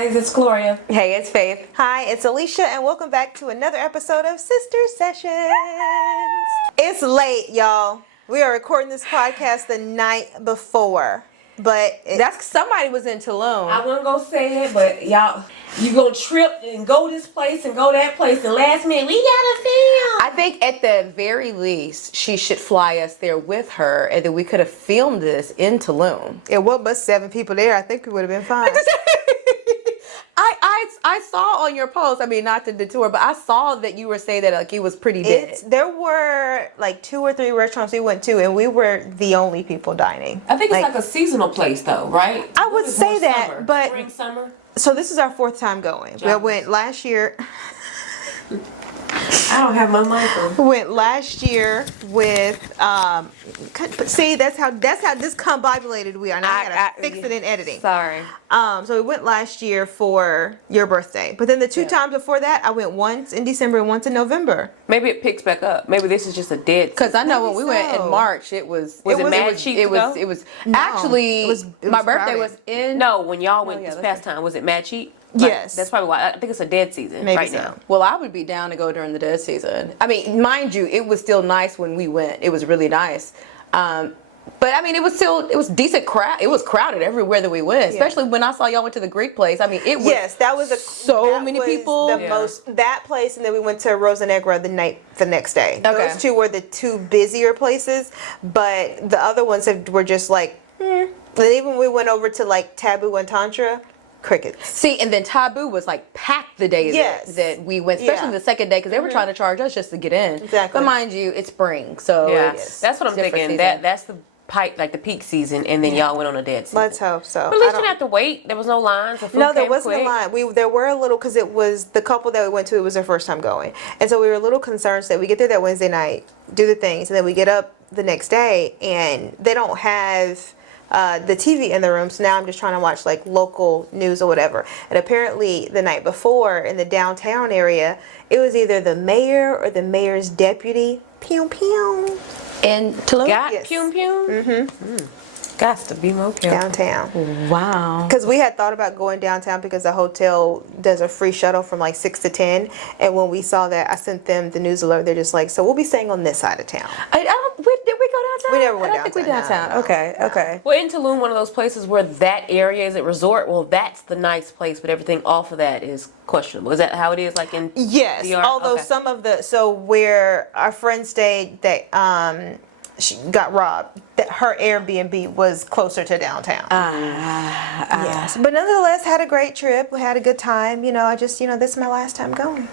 guys, it's Gloria. Hey, it's Faith. Hi, it's Alicia, and welcome back to another episode of Sister Sessions. It's late, y'all. We are recording this podcast the night before, but That's somebody was in Tulum. I wasn't gonna say it, but y'all, you gonna trip and go this place and go that place, and last minute we gotta film. I think at the very least, she should fly us there with her, and then we could have filmed this in Tulum. it was but 7 people there. I think we would have been fine. I saw on your post, I mean, not to detour, but I saw that you were saying that like it was pretty dead. There were like 2 or 3 restaurants we went to, and we were the only people dining. I think it's like a seasonal place, though, right? I would It's say more that, summer. but Spring, summer. So this is our 4th time going. We went last year. I don't have my mic on. Went last year with see that's how discombobulated we are. Now I gotta fix it in editing. Sorry. So we went last year for your birthday, but then the 2 times before that I went once in December and once in November. Maybe it picks back up. Maybe this is just a dead. Because I know when we went so. in March, it was Was it mad cheap to go? It was No, actually it was my birthday crowded. was in. No, when y'all went yeah, this that's past time, was it mad cheap? Like, Yes. That's probably why. I think it's a dead season Maybe right so. now. Well, I would be down to go during the dead season. I mean, mind you, it was still nice when we went. It was really nice. But I mean, it was decent crowd. It was crowded everywhere that we went, especially when I saw y'all went to the Greek place. I mean, it was That was many people. The most that place, and then we went to Rosa Negra the next day. Okay. Those 2 were the 2 busier places, but the other ones were just like. And even when we went over to like Taboo and Tantra, crickets. See, and then Taboo was like packed the day that we went, especially the second day, because they were trying to charge us just to get in. Exactly. But mind you, it's spring, so Yeah, it's that's what I'm different thinking. season. That's the the peak season, and then y'all went on a dead season. Let's hope so. But at least you didn't have to wait. There was no lines. The food No, there came wasn't quick. a line. There were a little because it was the couple that we went to. It was their first time going, and so we were a little concerned that we get there that Wednesday night, do the things, and then we get up the next day, and they don't have the TV in the room. So now I'm just trying to watch like local news or whatever. And apparently the night before in the downtown area, it was either the mayor or the mayor's deputy. Pew pew. And Tulum? Got Yes. Pum Pum? Got to be more Pum. Downtown. Wow. Because we had thought about going downtown because the hotel does a free shuttle from like 6 to 10. And when we saw that, I sent them the news alert. They're just like, so we'll be staying on this side of town. Did we go downtown? We never went I don't think we downtown, downtown. no. Okay, okay. Well, in Tulum, one of those places where that area is a resort, well, that's the nice place, but everything off of that is questionable. Is that how it is, like in Yes, DR? although Okay. some of where our friend stayed that she got robbed, that her Airbnb was closer to downtown. Yes, but nonetheless had a great trip. We had a good time. I just this is my last time going.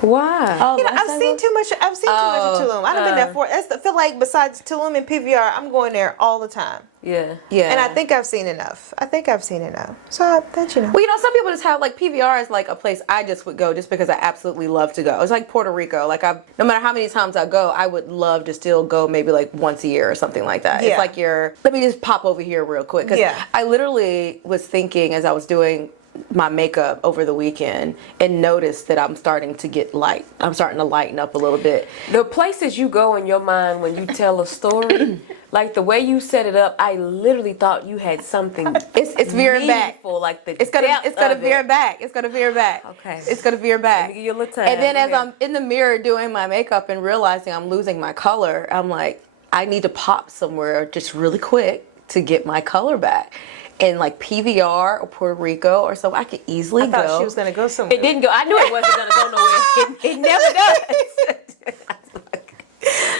Why? Oh, I've seen too much. I've seen too much of Tulum. I've been there for. I feel like besides Tulum and PVR, I'm going there all the time. Yeah. Yeah. And I think I've seen enough. So that Well, some people just have like PVR is like a place I just would go just because I absolutely love to go. It's like Puerto Rico. Like no matter how many times I go, I would love to still go maybe like once a year or something like that. Yeah. It's like let me just pop over here real quick. Cause I literally was thinking as I was doing my makeup over the weekend and noticed that I'm starting to get light. I'm starting to lighten up a little bit. The places you go in your mind when you tell a story, like the way you set it up, I literally thought you had something. It's veering back. Like It's gonna veer back. It's gonna veer back. Okay. It's gonna veer back. Let me give you a little time. And then as Okay. I'm in the mirror doing my makeup and realizing I'm losing my color, I'm like, I need to pop somewhere just really quick to get my color back. And like PVR or Puerto Rico or so, I could easily go. I thought she was gonna go somewhere. It didn't go. I knew it wasn't gonna go nowhere. It never does.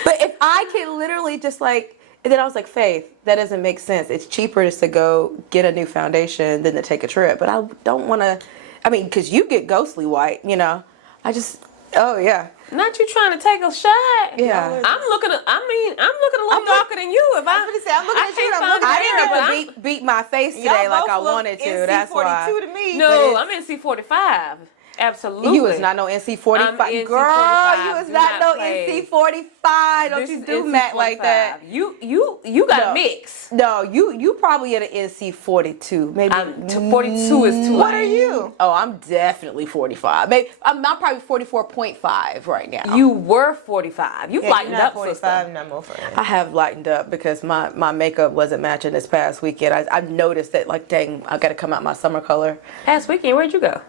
But if I could literally just like, and then I was like, Faith, that doesn't make sense. It's cheaper just to go get a new foundation than to take a trip. But I don't want to, because you get ghostly white, oh yeah. Not you trying to take a shot. Yeah. I'm looking a little darker than you. If I'm looking at you and I'm looking I at didn't her, get to beat my face today like I wanted to. That's why. to me. No, I'm in C45. Absolutely. You was not no NC-45. I'm NC-45. Girl, you was Do not not no play. NC-45. Don't This you is do Matt like that. You got No. a mix. No, you probably at an NC-42. Maybe 42 is too What light. are you? Oh, I'm definitely 45. Maybe I'm probably 44.5 right now. You were 45. You've Yeah, lightened you're not up, 45, sister. not more for I have lightened up because my makeup wasn't matching this past weekend. I've noticed that, like, dang, I got to come out my summer color. Past weekend, where'd you go?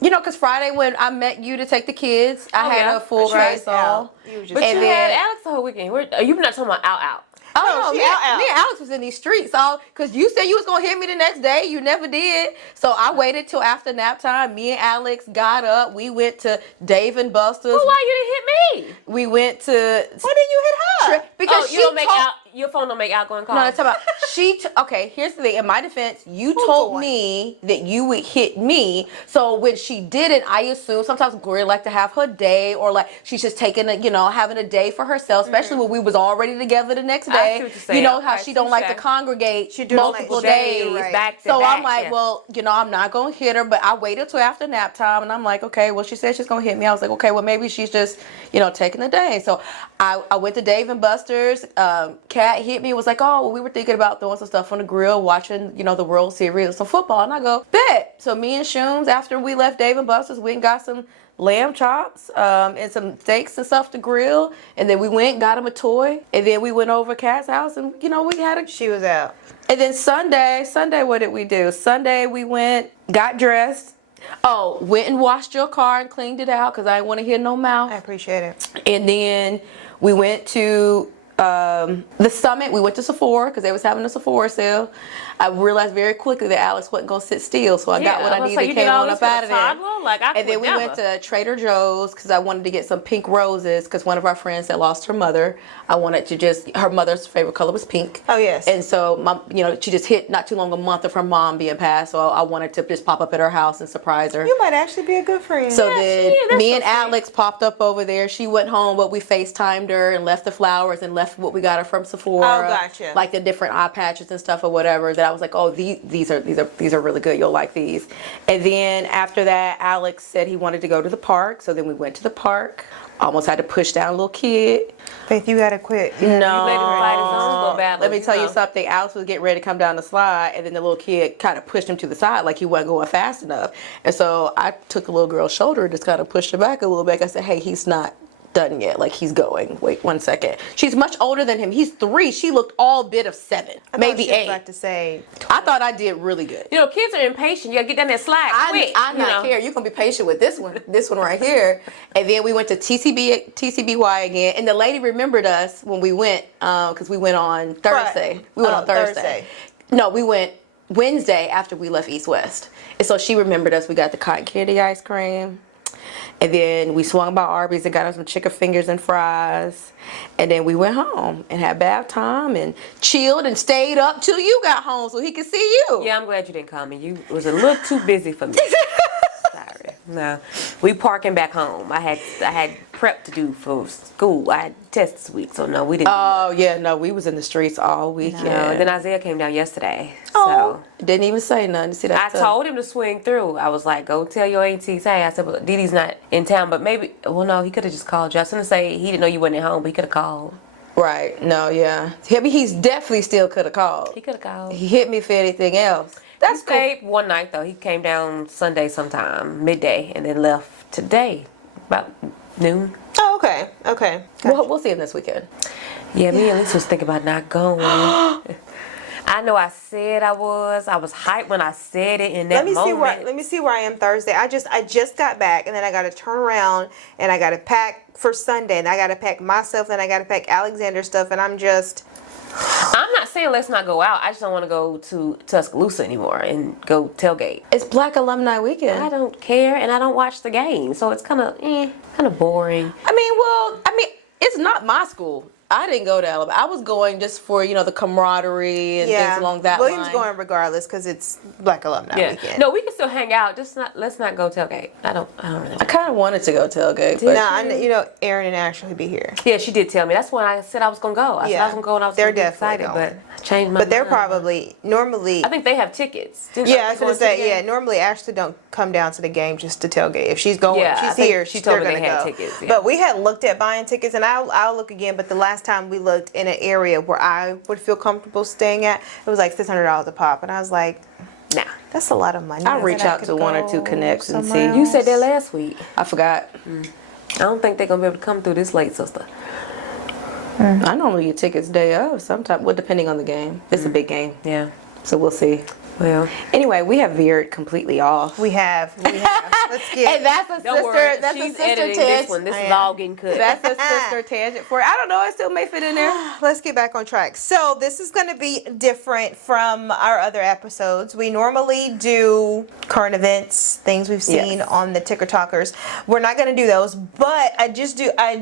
Because Friday when I met you to take the kids, I had yeah. a full Right. face on. You were just But And you then- had Alex the whole weekend. You're not talking about out. Oh, No, no, she me, out. me and Alex was in these streets all because you said you was gonna hit me the next day. You never did. So I waited till after nap time. Me and Alex got up. We went to Dave and Buster's. Well, why you didn't hit me? We went to Why didn't you hit her? because you don't make your phone don't make outgoing calls. No, I'm talking about okay, here's the thing. In my defense, you Who's told the one? me that you would hit me. So when she didn't, I assume sometimes Gloria like to have her day, or like she's just taking having a day for herself, especially when we was already together the next I day. see what you're saying. You know how Okay, she don't like to touche. congregate She do multiple like days. days, right. Back to So back, I'm like, yeah. well, I'm not gonna hit her, but I waited till after nap time, and I'm like, okay, well, she said she's gonna hit me. I was like, okay, well, maybe she's just, taking a day. So I went to Dave and Buster's. Kat hit me, was like, oh, well, we were thinking about throwing some stuff on the grill, watching, the World Series, some football, and I go, bet. So me and Shooms, after we left Dave and Buster's, we went and got some lamb chops and some steaks and stuff to grill, and then we went got him a toy, and then we went over Kat's house, and we had a. She was out. And then Sunday, what did we do? Sunday we went, got dressed. Oh, went and washed your car and cleaned it out because I didn't want to hear no mouth. I appreciate it. And then we went to the Summit. We went to Sephora because they was having a Sephora sale. I realized very quickly that Alex wasn't gonna sit still, so I got what I was needed. like, you Came did all on this up for a out of there. toddler? Like, I And then would we never. went to Trader Joe's because I wanted to get some pink roses because one of our friends that lost her mother. I wanted to her mother's favorite color was pink. Oh, yes. And so she just hit not too long a month of her mom being passed, so I wanted to just pop up at her house and surprise her. You might actually be a good friend. So Yeah, then she is. That's me so and sweet. Alex popped up over there. She went home, but we FaceTimed her and left the flowers and left what we got her from Sephora. Oh, gotcha. Like the different eye patches and stuff or whatever. That I was like, oh, these are really good. You'll like these. And then after that, Alex said he wanted to go to the park. So then we went to the park. Almost had to push down a little kid. Faith, you gotta quit. No. You let him fight his own go battle. Let me tell you something. Alex was getting ready to come down the slide, and then the little kid kind of pushed him to the side like he wasn't going fast enough. And so I took the little girl's shoulder and just kind of pushed her back a little bit. I said, hey, he's not done yet. Like, he's going. Wait 1 second. She's much older than him. He's 3. She looked all bit of 7, maybe 8. About to say, I thought I did really good. Kids are impatient. You gotta get down that slide quick. I not care. You're gonna be patient with this one right here. And then we went to TCBY again, and the lady remembered us when we went because we went on Thursday. We went on Thursday. No, we went Wednesday after we left East West, and so she remembered us. We got the cotton candy ice cream. And then we swung by Arby's and got us some chicken fingers and fries. And then we went home and had bath time and chilled and stayed up till you got home so he could see you. Yeah, I'm glad you didn't call me. You was a little too busy for me. Sorry. No, we parking back home. I had prep to do for school. I had tests this week, so no, we didn't. Oh, yeah, no, we was in the streets all weekend. No, and then Isaiah came down yesterday. Oh, So didn't even say nothing. See, I that's told him to swing through. I was like, go tell your aunties, hey, I said, well, Didi's not in town, but maybe, well, no, he could have just called you. I was going to say he didn't know you wasn't at home, but he could have called. Right, no, yeah. I mean, he's definitely still could have called. He could have called. He hit me for anything else. That's He cool. stayed one night, though. He came down Sunday sometime, midday, and then left today, about noon. oh, okay. We'll see him this weekend. Yeah, me and Lisa was thinking about not going. I know I said I was. I was hyped when I said it in that moment. Let me see where I am Thursday. I just got back, and then I got to turn around and I got to pack for Sunday, and I got to pack myself, and I got to pack Alexander's stuff, and I'm not saying let's not go out. I just don't want to go to Tuscaloosa anymore and go tailgate. It's Black Alumni Weekend. I don't care, and I don't watch the game, so it's kind of boring. I mean, it's not my school. I didn't go to Alabama. I was going just for, the camaraderie and things along that William's line. going regardless because it's Black Alumni Weekend. No, we can still hang out. Let's not go tailgate. I don't really. I kind of wanted to go tailgate. But No, Aaron and Ashley will be here. Yeah, she did tell me. That's why I said I was gonna go. I said I was gonna go, and I was They're gonna be definitely excited, going. but I changed my mind. But they're probably normally. I think they have tickets. Yeah, I was gonna say normally Ashley don't come down to the game just to tailgate. If she's going, Yeah, I she's think here. she told me they're they gonna had go. tickets, yeah. But we had looked at buying tickets, and I'll look again. But the last time we looked in an area where I would feel comfortable staying at, it was like $600 a pop, and I was like, Nah. that's a lot of money. I'll I reach said I out could to one or two go connects and somewhere see. You said that else. last week. I forgot. I don't think they're gonna be able to come through this late, sister. I normally get tickets day of sometime. Well, depending on the game. It's a big game. Yeah. So we'll see. Well, Anyway, we have veered completely off. We have. Let's get. And that's a don't sister. worry. That's She's a sister editing tangent. this one. This I is am. all getting cut. That's a sister tangent for it. I don't know. It still may fit in there. Let's get back on track. So this is going to be different from our other episodes. We normally do current events, things we've seen Yes. on the Ticker Talkers. We're not going to do those, but I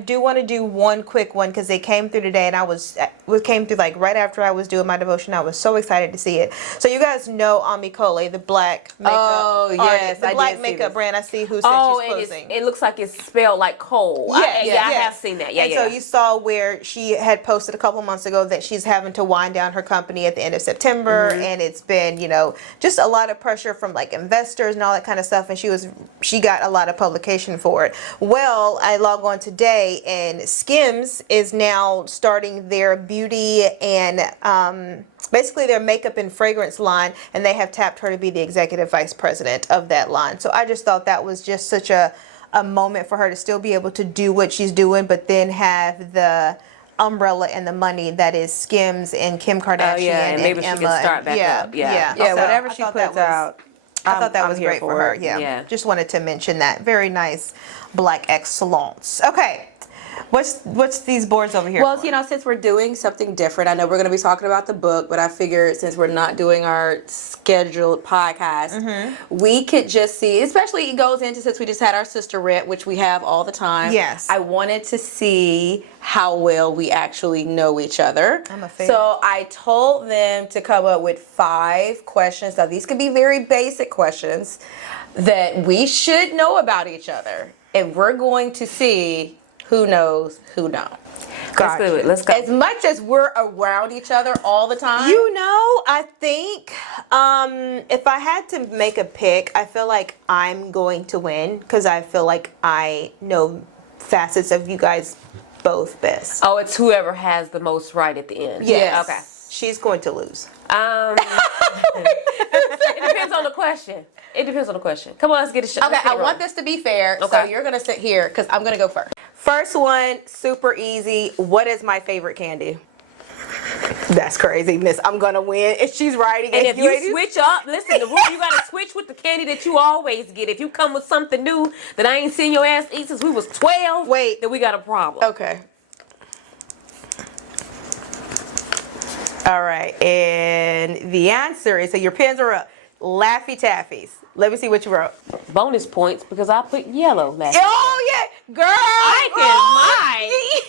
do want to do one quick one because they came through today, and it came through like right after I was doing my devotion. I was so excited to see it. So you guys know Amicole, the black makeup Oh, artist, yes, the I black did see makeup this. brand. I see who said Oh, she's and closing. it looks like it's spelled like coal. I have seen that. Yeah, and yeah. so you saw where she had posted a couple months ago that she's having to wind down her company at the end of September, and it's been, just a lot of pressure from like investors and all that kind of stuff. And she got a lot of publication for it. Well, I log on today, and Skims is now starting their beauty and basically their makeup and fragrance line, and they have tapped her to be the executive vice president of that line. So I just thought that was just such a moment for her to still be able to do what she's doing, but then have the umbrella and the money that is Skims and Kim Kardashian and maybe she Emma. can start back up. Yeah. Yeah, So whatever I she thought puts that was- out. I thought that I'm was here great for her. it. Yeah. Just wanted to mention that. Very nice black excellence. Okay. What's these boards over here? Well, for? since we're doing something different, I know we're going to be talking about the book, but I figured since we're not doing our scheduled podcast, we could just see, especially it goes into since we just had our sister rep, which we have all the time. Yes. I wanted to see how well we actually know each other. I'm a fan. So I told them to come up with 5 questions. Now, these could be very basic questions that we should know about each other. And we're going to see who knows who don't. Let's do it. Let's go. As much as we're around each other all the time. I think if I had to make a pick, I feel like I'm going to win because I feel like I know facets of you guys both best. Oh, it's whoever has the most right at the end. Yes. Okay. She's going to lose. It depends on the question. It depends on the question. Come on, let's get a shot. Okay, I want this to be fair, so Okay. you're going to sit here because I'm going to go first. First one, super easy. What is my favorite candy? That's crazy, miss. I'm going to win. If she's writing And it, if you switch up, listen, the rule, you gotta switch with the candy that you always get. If you come with something new that I ain't seen your ass eat since we was 12, then we got a problem. Okay. All right, and the answer is, so your pens are up. Laffy Taffies. Let me see what you wrote. Bonus points because I put yellow last. Oh yeah, girl! I can lie.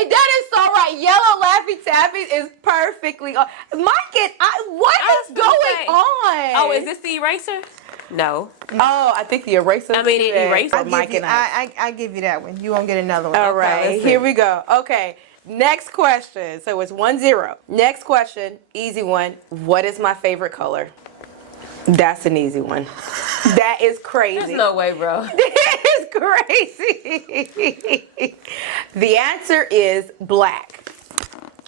And that is so right. Yellow Laffy Taffies is perfectly on. What is going on? Oh, is this the eraser? No. Oh, I think the eraser. I mean, it erased for it. Mike and I. I give you that one. You won't get another one. All Okay, right, let's here see. we go. Okay, next question. So it's 1-0. Next question, easy one. What is my favorite color? That's an easy one. That is crazy. There's no way, bro. That is crazy. The answer is black.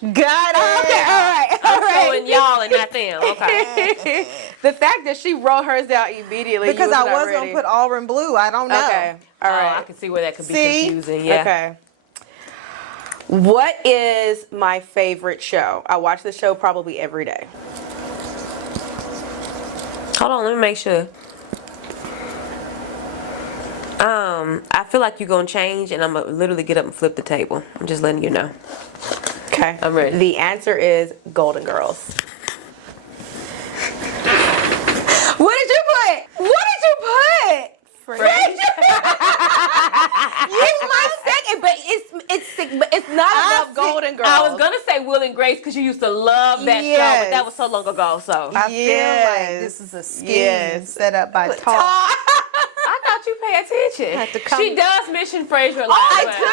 Got it. Okay, all right. I'm showing y'all and not them. Okay. The fact that she wrote hers down immediately. Because you I not was ready. going to put Auburn Blue. I don't know. Okay, all Oh, I right. can see where that could be See? confusing. Yeah. Okay. What is my favorite show? I watch the show probably every day. Hold on, let me make sure. I feel like you're gonna change, and I'm gonna literally get up and flip the table. I'm just letting you know. Okay. I'm ready. The answer is Golden Girls. What did you put? What did you put? Friends. It's my second, but it's not enough Golden Girls. I was gonna say Will and Grace because you used to love that show, but that was so long ago. So I feel like this is a scheme set up by Todd. I thought you pay attention. Have to come- She does mention Frasier a lot. I but- do.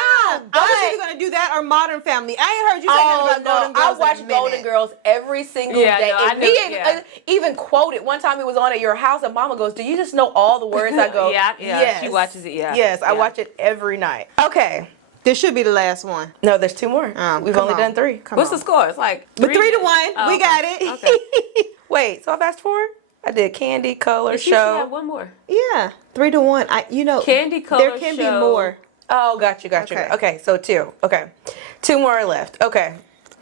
I was either gonna do that or Modern Family. I ain't heard you say nothing about Golden Girls. I watch Golden Girls every single Yeah, day. no, I and knew- me yeah. even quoted one time it was on at your house, and Mama goes, "Do you just know all the words?" I go, Yeah. Yes. She watches it. Yeah. Yes, I Yeah. watch it every night. Okay, this should be the last one. No, there's two more. We've come only on. done three. Come What's on. the score? It's like But 3-1. Oh, We okay. got it. Okay. Wait, so I've asked four? I did Candy, Color, She should have Show. one more. Yeah, 3-1. Candy, Color, there can be Show. more. Oh, got you. Okay. Okay, so two. Okay, two more are left. Okay,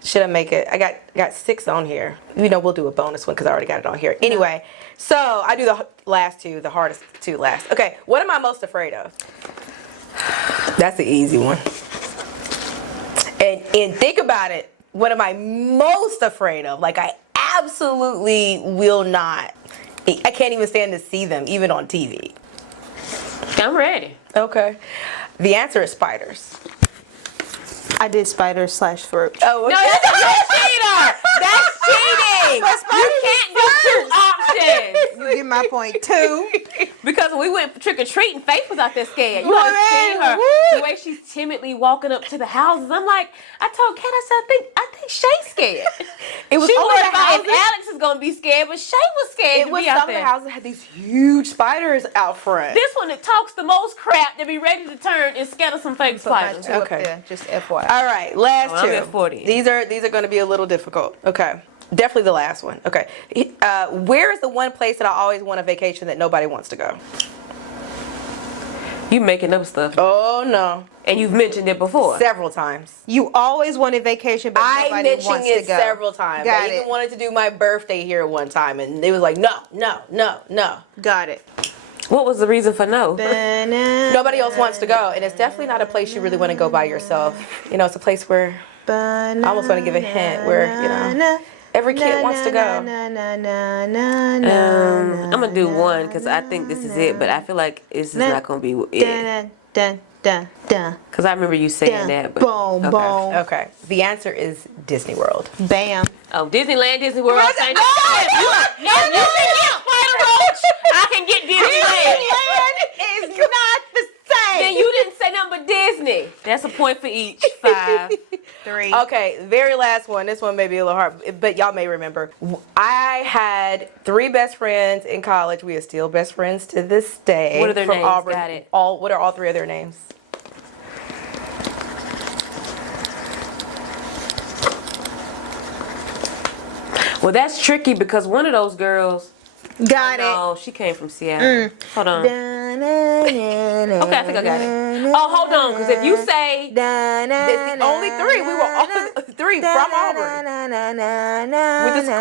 should I make it? I got 6 on here. We'll do a bonus one because I already got it on here. Anyway, so I do the last two, the hardest two last. Okay, what am I most afraid of? That's the easy one. And think about it. What am I most afraid of? Like I absolutely will not. I can't even stand to see them, even on TV. I'm ready. Okay. The answer is spiders. I did spider/throat. Oh, No, that's a cheater. That's cheating. You can't do two options. You get my point. 2. Because when we went trick or treating, Faith was out there scared. You Boy, ought to see her. woo. The way she's timidly walking up to the houses. I'm like, I told Kat, I think Shay's scared. It was She only worried the about if houses. Alex is gonna be scared, but Shay was scared It to was be out some of the there. houses had these huge spiders out front. This one that talks the most crap to be ready to turn and scatter some fake Put my spiders. 2 up Okay. there, just FYI. All right, last Oh, I'm two. at 40. These are going to be a little difficult. Okay, definitely the last one. Okay, where is the one place that I always want a vacation that nobody wants to go? You making up stuff, Oh no, and you've mentioned it before. several times. You always wanted vacation, but I nobody mentioned wants to it go. several times. Got I even it. wanted to do my birthday here one time, and it was like, no. Got it. What was the reason for no? Nobody else wants to go, and it's definitely not a place you really want to go by yourself. It's a place where I almost want to give a hint where every kid wants to go. I'm gonna do one because I think this is it, but I feel like this is not gonna be it. Because I remember you saying that. But, Boom, okay. boom. Okay, the answer is Disney World. Bam. Oh, Disneyland, Disney World. Same. Oh, You can get Spider Roach. I can get Disneyland. Disneyland is not the same. Then you didn't say nothing but Disney. That's a point for each. 5. 3. Okay, very last one. This one may be a little hard, but y'all may remember. I had 3 best friends in college. We are still best friends to this day. What are their from names? Auburn. Got it. What are all 3 of their names? Well, that's tricky because one of those girls. Got No, she came from Seattle. Hold on. it. Okay, I think I got it. Oh, hold on, because if you say It's the only 3. We were all 3 from Auburn.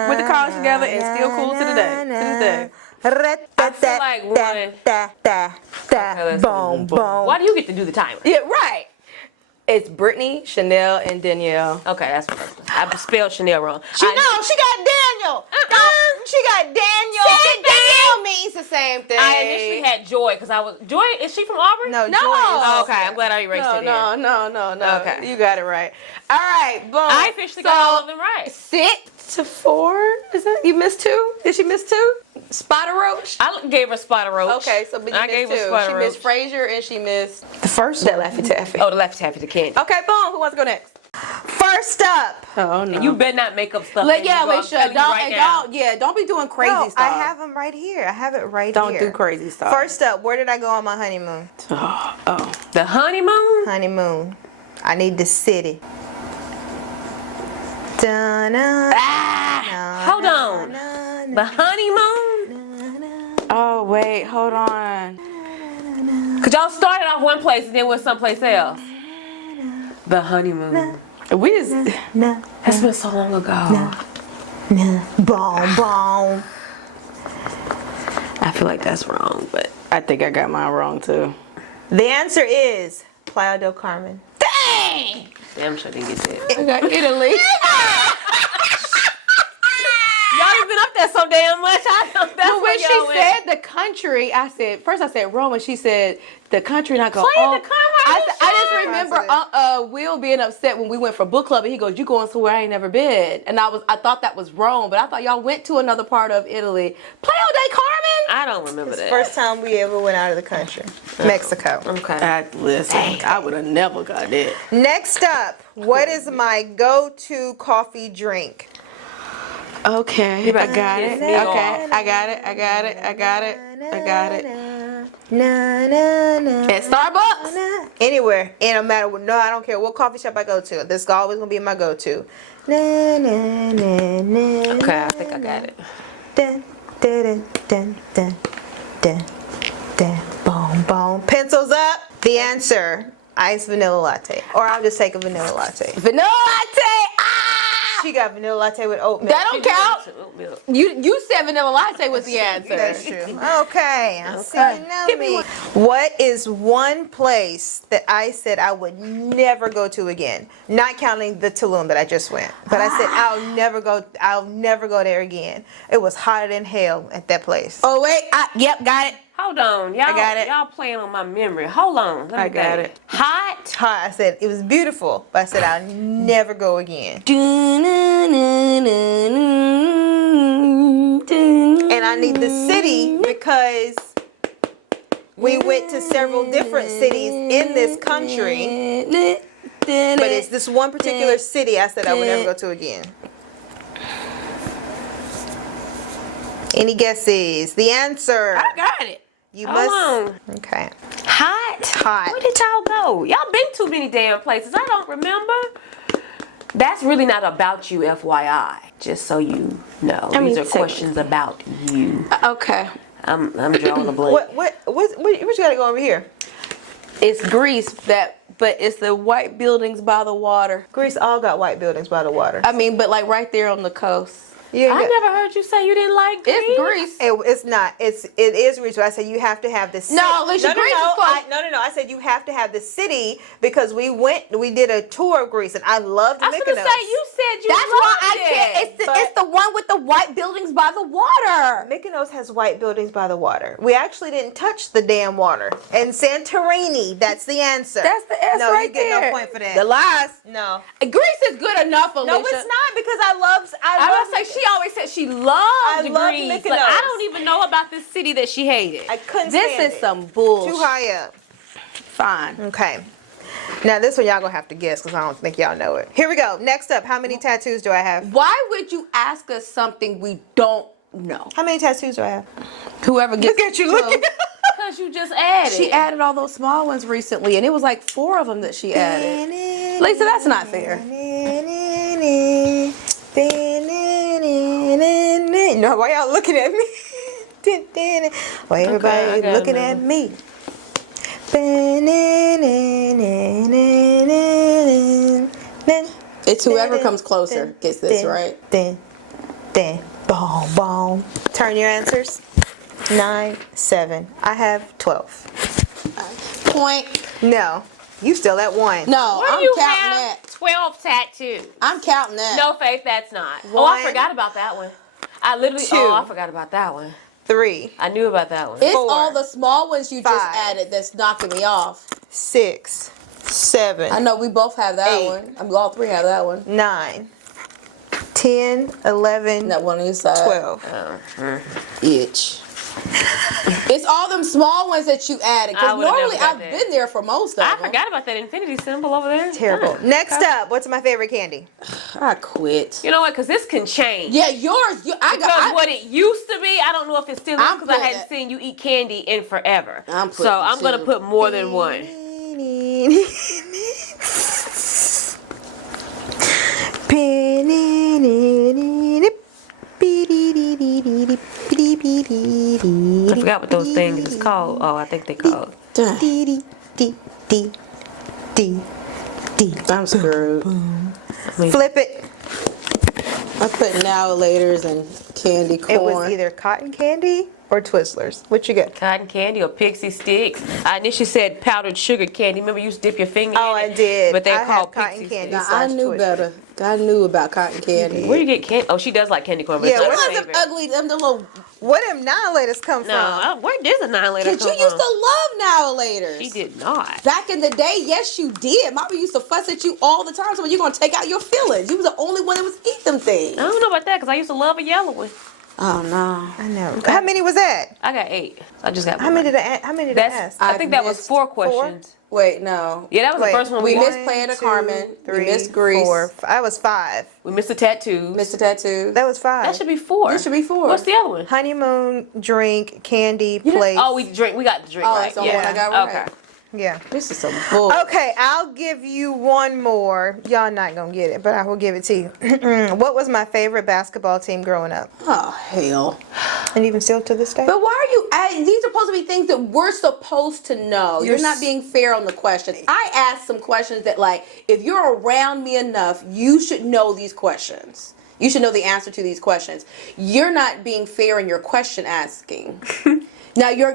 Went to college together and still cool to the day. To this day. I feel like one. Boom, boom. Why do you get to do the timer? Yeah, right. It's Brittany, Chanel, and Danielle. Okay, that's what I spelled Chanel wrong. She got Daniel. She got Daniel. Same thing. Daniel means the same thing. I initially had Joy because I was Joy. Is she from Auburn? No, No. Joy is- Oh, okay, I'm glad I erased it. No. Okay. You got it right. All right, boom. I officially got all of them right. 6 to 4. Is it? You missed 2? Did she miss 2? Spider Roach. I gave her Spider Roach. Okay, so but you I gave her missed 2. Spider She Roach. missed Frasier and she missed The first that one. Laffy Taffy. Oh, the left taffy to candy. Okay, boom. Who wants to go next? First up. Oh no. You better not make up stuff. Like, as yeah, you go. I'm Alicia, telling you right now. don't be doing crazy No, stuff. I have them right here. I have it right Don't here. do crazy stuff. First up, where did I go on my honeymoon? Oh. The honeymoon. Honeymoon. I need the city. Da-na, Hold on. na, The honeymoon. na, na. Oh wait, hold on. Cause y'all started off one place and then went someplace else. The honeymoon. We just Na, That's been so long ago. na, boom, boom. I feel like that's wrong, but I think I got mine wrong too. The answer is Playa del Carmen. dang. Damn sure didn't get that. I got Italy. Y'all ain't been up there so damn much. I know that's But when where she y'all went. said the country, I said Rome, and she said the country, and I go, Playa oh. del Carmen, I just sure. remember Will being upset when we went for book club, and he goes, "You going somewhere I ain't never been?" And I thought that was wrong, but I thought y'all went to another part of Italy. Playa del Carmen. I don't remember that. First time we ever went out of the country. Mexico. Okay. Listen, I would have never got it. Next up, what is my go-to coffee drink? Okay, about I to got piss it. me Okay, off. I got it. At Starbucks. Anywhere. And no matter what, no, I don't care what coffee shop I go to. This is always gonna be my go-to. Na, na, na, na, Okay, I think I got it. Dun, dun, dun, dun, dun, dun, boom, boom. Pencils up. The answer: iced vanilla latte. Or I'll just take a vanilla latte. Vanilla latte. She got vanilla latte with oat milk. That don't count. You said vanilla latte was the answer. That's true. Okay. So you know me. What is one place that I said I would never go to again? Not counting the Tulum that I just went. But I said I'll never go there again. It was hotter than hell at that place. Oh wait, yep, got it. Hold on, y'all. I got it. Y'all playing on my memory. Hold on. Let me I got think. it. Hot. Hot. I said it was beautiful, but I said I'll never go again. And I need the city because we went to several different cities in this country. But it's this one particular city I said I would never go to again. Any guesses? The answer. I got it. You Hold must. on. Okay. Hot. Hot. Where did y'all go? Y'all been too many damn places. I don't remember. That's really not about you, FYI. Just so you know. These are questions about you. Okay. I'm drawing a blank. What you gotta go over here? It's Greece, but it's the white buildings by the water. Greece all got white buildings by the water. I mean, but like right there on the coast. You ain't I got- never heard you say you didn't like Greece. It's Greece. It's not. It is Greece. But I said you have to have the city. No, Alicia, Greece is close. No. I said you have to have the city because we did a tour of Greece and I loved I was Mykonos. gonna say you said you That's why loved I can't. it. It's the one with the white buildings by the water. Mykonos has white buildings by the water. We actually didn't touch the damn water. And Santorini, that's the answer. That's the answer no, right you get there. no point for that. The lies. No. Greece is good enough, Alicia. No, it's not because I I was say she always said she loved love Greece. Mykonos. Like, I don't even know about this city that she hated. I couldn't This stand is it. some bullshit. Too high up. Fine. Okay. Now this one y'all gonna have to guess because I don't think y'all know it. Here we go. Next up, how many tattoos do I have? Why would you ask us something we don't know? How many tattoos do I have? Whoever gets Look at you, look close. at Because you just added. She added all those small ones recently, and it was like 4 of them that she added. Lisa, that's not fair. No, why y'all looking at me? Why everybody I got looking another. at me? It's whoever comes closer gets this right. Boom, boom. Turn your answers. 9, 7. I have 12. Point. No, you still at 1. No, Where I'm you counting have that. 12 tattoos. I'm counting that. No, Faith, that's not. Oh, I 1, forgot about that one. I literally, 2. I forgot about that one. 3, I knew about that one. It's 4, all the small ones you just 5. added that's knocking me off. 6, 7. I know we both have that 8. one. I mean, all 3 have that one. 9, 10, 11, That one on your side. 12. Itch. It's all them small ones that you added. I Because would've normally never got I've that. been there for most of I them. forgot about that infinity symbol over there. Terrible. Huh. Next up, what's my favorite candy? I quit. You know what? Because this can change. Yeah, yours. Because what it used to be, I don't know if it still is I'm because I putting hadn't it- seen you eat candy in forever. I'm so putting I'm going to 2. put more than one. I forgot what those things is called. Oh, I think they called. I'm screwed. Flip it. I'm putting now laters and candy corn. It was either cotton candy or Twizzlers? What you get? Cotton candy or pixie sticks. I initially said powdered sugar candy. Remember you used to dip your finger Oh, in it? I did. But they're I called have cotton pixie candy. sticks. Now, I slash knew Twizzlers. better. I knew about cotton candy. Where do you get candy? Oh, she does like candy corn, but Yeah, it's not what's her Them favorite. ugly, them the little. Where them annihilators come No, where does a 9-later Kids, come you used from? to love annihilators. She did not. Back in the day, yes, you did. Mama used to fuss at you all the time. So when you gonna take out your feelings, you was the only one that was eat them things. I don't know about that because I used to love a yellow one. Oh no. I know. How many was that? I got 8. I just got How one. many did I That's. ask? I think that was missed 4 questions. Wait, no. Yeah, that was Wait, the first one We we missed missed. Playa de Carmen. We missed Greece. Greece. 4. I was 5. We missed the tattoos. Mr. Tattoo. That was 5. That should be 4. This should be 4. What's the other one? Honeymoon, drink, candy, place. Oh, we drink. We got the drink Oh, right. that's the yeah. one I got right. Okay. Yeah. This is some bull. Okay, I'll give you one more. Y'all not gonna get it, but I will give it to you. What was my favorite basketball team growing up? Oh hell. And even still to this day? But why are you adding? These are supposed to be things that we're supposed to know. You're You're not being fair on the questions. I asked some questions that, like, if you're around me enough, you should know these questions. You should know the answer to these questions. You're not being fair in your question asking. Now, your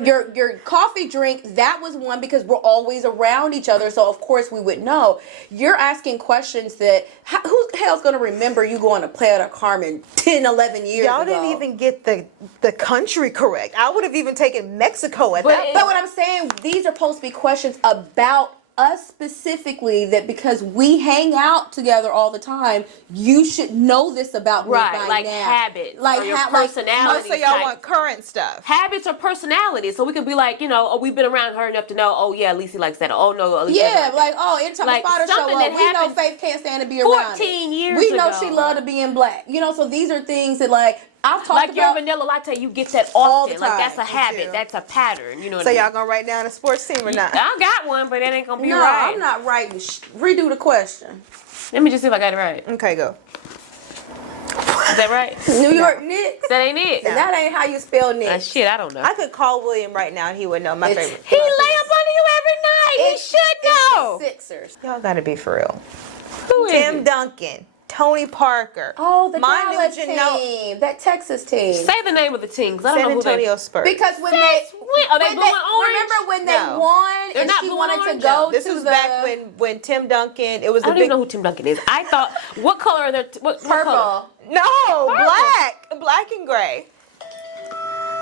coffee drink, that was one because we're always around each other, so of course we would know. You're asking questions that, who the hell's going to remember you going to Playa del Carmen 10, 11 years Y'all ago? didn't even get the country correct. I would have even taken Mexico at that. But what I'm saying, these are supposed to be questions about us specifically, that because we hang out together all the time, you should know this about me Right, by like now. habits or your like personality. So y'all want current stuff. Habits or personality, so we could be like, oh, we've been around her enough to know. Oh yeah, Lisa likes that. Oh no, Lisa Yeah, likes like, oh, anytime Like, a spotter show something up, that we know happened Faith can't stand to be around 14 it. years We know ago. she loved to be in black. So these are things that, like, I've talked like about. your vanilla latte, you get that All often. the Like that's a time. habit, too. that's a pattern. You know what So I mean? y'all gonna write down a sports team or not? I got one, but that ain't gonna be No, right. I'm not writing. Redo the question. Let me just see if I got it right. Okay, go. Is that right? New York Knicks. That ain't it. And that ain't how you spell Knicks. Shit, I don't know. I could call William right now and he would know my It's- favorite. He lay up under you every night. He should know. It's the Sixers. Y'all gotta be for real. Who is Tim it? Duncan, Tony Parker. Oh, the Manu Dallas Ginobili. team. That Texas team. Say the name of the team, 'cause I don't San know who Antonio they. Spurs. Because when Since they when? Are they when blue and orange? remember when they No. won They're and not she blue wanted and to orange? go This to was the back when Tim Duncan. It was I the don't even big know who Tim Duncan is. I thought, what color are their? What color? purple. no black and gray.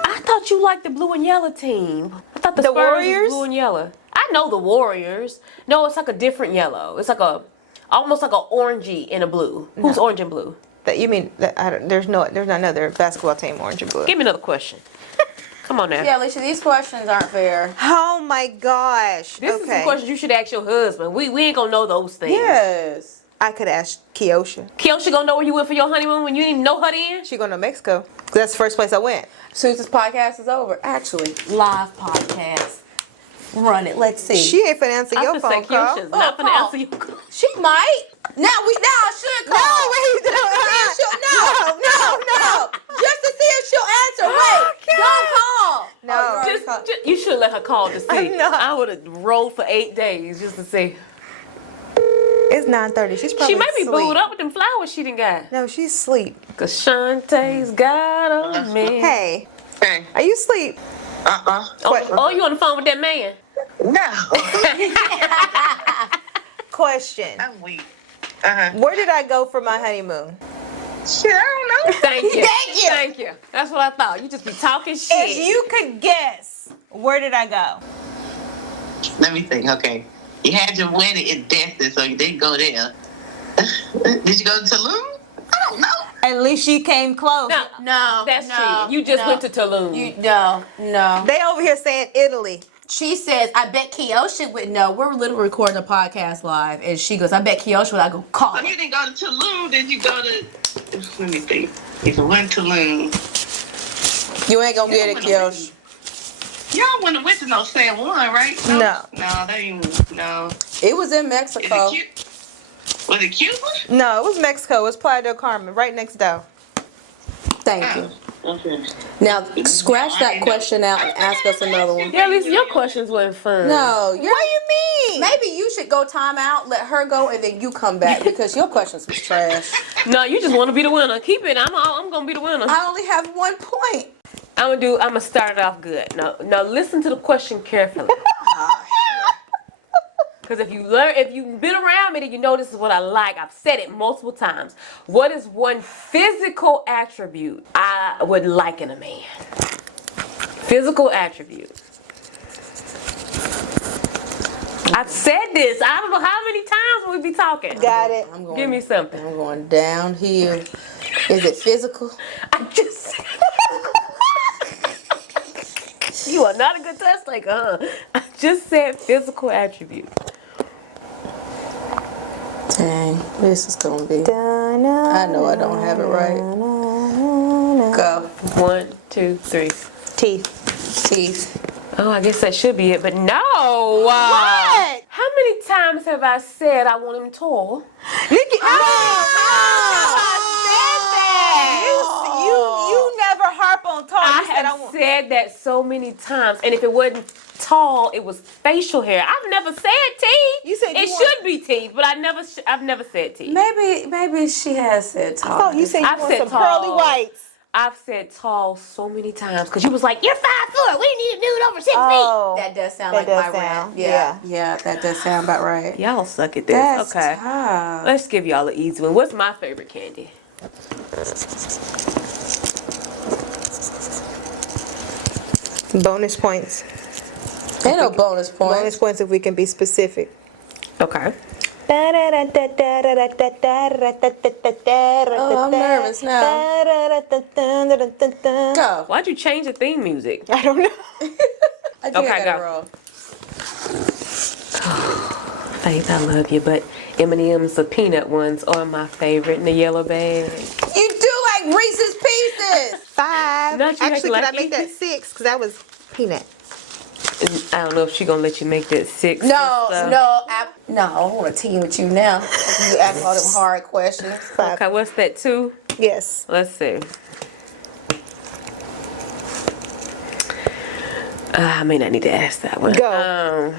I thought you liked the blue and yellow team. I thought the The Spurs was Warriors? blue and yellow. I know the Warriors. No, it's like a different yellow. It's like almost like a orangey and a blue. Who's orange and blue? That you mean? That, there's not another basketball team orange and blue. Give me another question. Come on now. Yeah, Alicia, these questions aren't fair. Oh my gosh. This is some questions you should ask your husband. We ain't gonna know those things. Yes. I could ask Kiosha. Kiosha gonna know where you went for your honeymoon when you didn't even know her then? She going to Mexico. 'Cause that's the first place I went. As soon as this podcast is over, actually, live podcast. Run it. Let's see. She ain't finna answer I your was gonna say phone call. Kiosha's not gonna call. answer your call. She might. Now I should call. No, wait, No. Just to see if she'll answer. Wait. Don't call. No. Oh, you already called. You should let her call to see. I'm not. I would have rolled for 8 days just to see. It's 9:30. She's probably She may be asleep. booed up with them flowers she done got. No, she's asleep. Cause Shantae's got a man. Hey, Hey. are you asleep? Oh, you on the phone with that man? No. Question. I'm weak. Uh-huh. Where did I go for my honeymoon? Shit, I don't know. Thank you. Thank you. Thank you. That's what I thought. You just be talking shit. If you could guess, where did I go? Let me think. Okay. You had your wedding in Destin, so you didn't go there. Did you go to Tulum? I don't know. At least she came close. No. That's no, cheating. You just no. went to Tulum. No. They over here saying Italy. She says, I bet Kiosha would know. We're literally recording a podcast live. And she goes, I bet Kiosha would. I go, call So her. you didn't go to Tulum, did you go to... Let me think. If it wasn't Tulum... You ain't gonna get it, Kiosh. Y'all wouldn't have went to no San Juan, right? No. No, that ain't... No. It was in Is Mexico. it cute? Was it Cuba? No, it was Mexico. It was Playa del Carmen, right next door. Thank you. Okay. Now, scratch that question out and ask us another one. Yeah, at least your questions weren't fun. No, What do you mean? maybe you should go time out, let her go, and then you come back because your questions was trash. No, you just want to be the winner. Keep it. I'm gonna be the winner. I only have 1 point. I'm gonna start it off good. Now listen to the question carefully. Because if you've been around me, then you know this is what I like. I've said it multiple times. What is one physical attribute I would like in a man? Physical attribute. I've said this. I don't know how many times we'll be talking. Got it. Give me something. I'm going downhill. Is it physical? I just said. You are not a good test taker, huh? I just said physical attribute. Dang, this is gonna be. I know I don't have it right. Go. 1, 2, 3. Teeth. Oh, I guess that should be it, but no. What? How many times have I said I want him tall? You never harp on tall. I You said have want. said that so many times, and if it wasn't tall, it was facial hair. I've never said teeth. You said you it want- should be teeth, but I've never said teeth. Maybe she has said tall. Oh, you said you I've want said some tall. pearly whites. I've said tall so many times because you was like, "You're 5 foot. We need a dude over 6 Oh, That does sound That like does my sound, rant. Yeah, that does sound about right. feet." Y'all suck at this. That's Okay, tough. let's give y'all an easy one. What's my favorite candy? bonus points. Ain't no bonus points. Bonus points if we can be specific. Okay. Oh, I'm nervous now. Go. Why'd you change the theme music? I don't know. I do Okay, gotta go. roll. Faith, I love you, but M&M's, the peanut ones, are my favorite in the yellow bag. You do like Reese's Pieces. 5. Not you Actually, like could I make it? that 6? Because that was peanut. I don't know if she gonna let you make that 6. No, and no, I want to team with you now. You ask all them hard questions. 5. Okay, what's that, 2? Yes. Let's see. I may not need to ask that one. Go.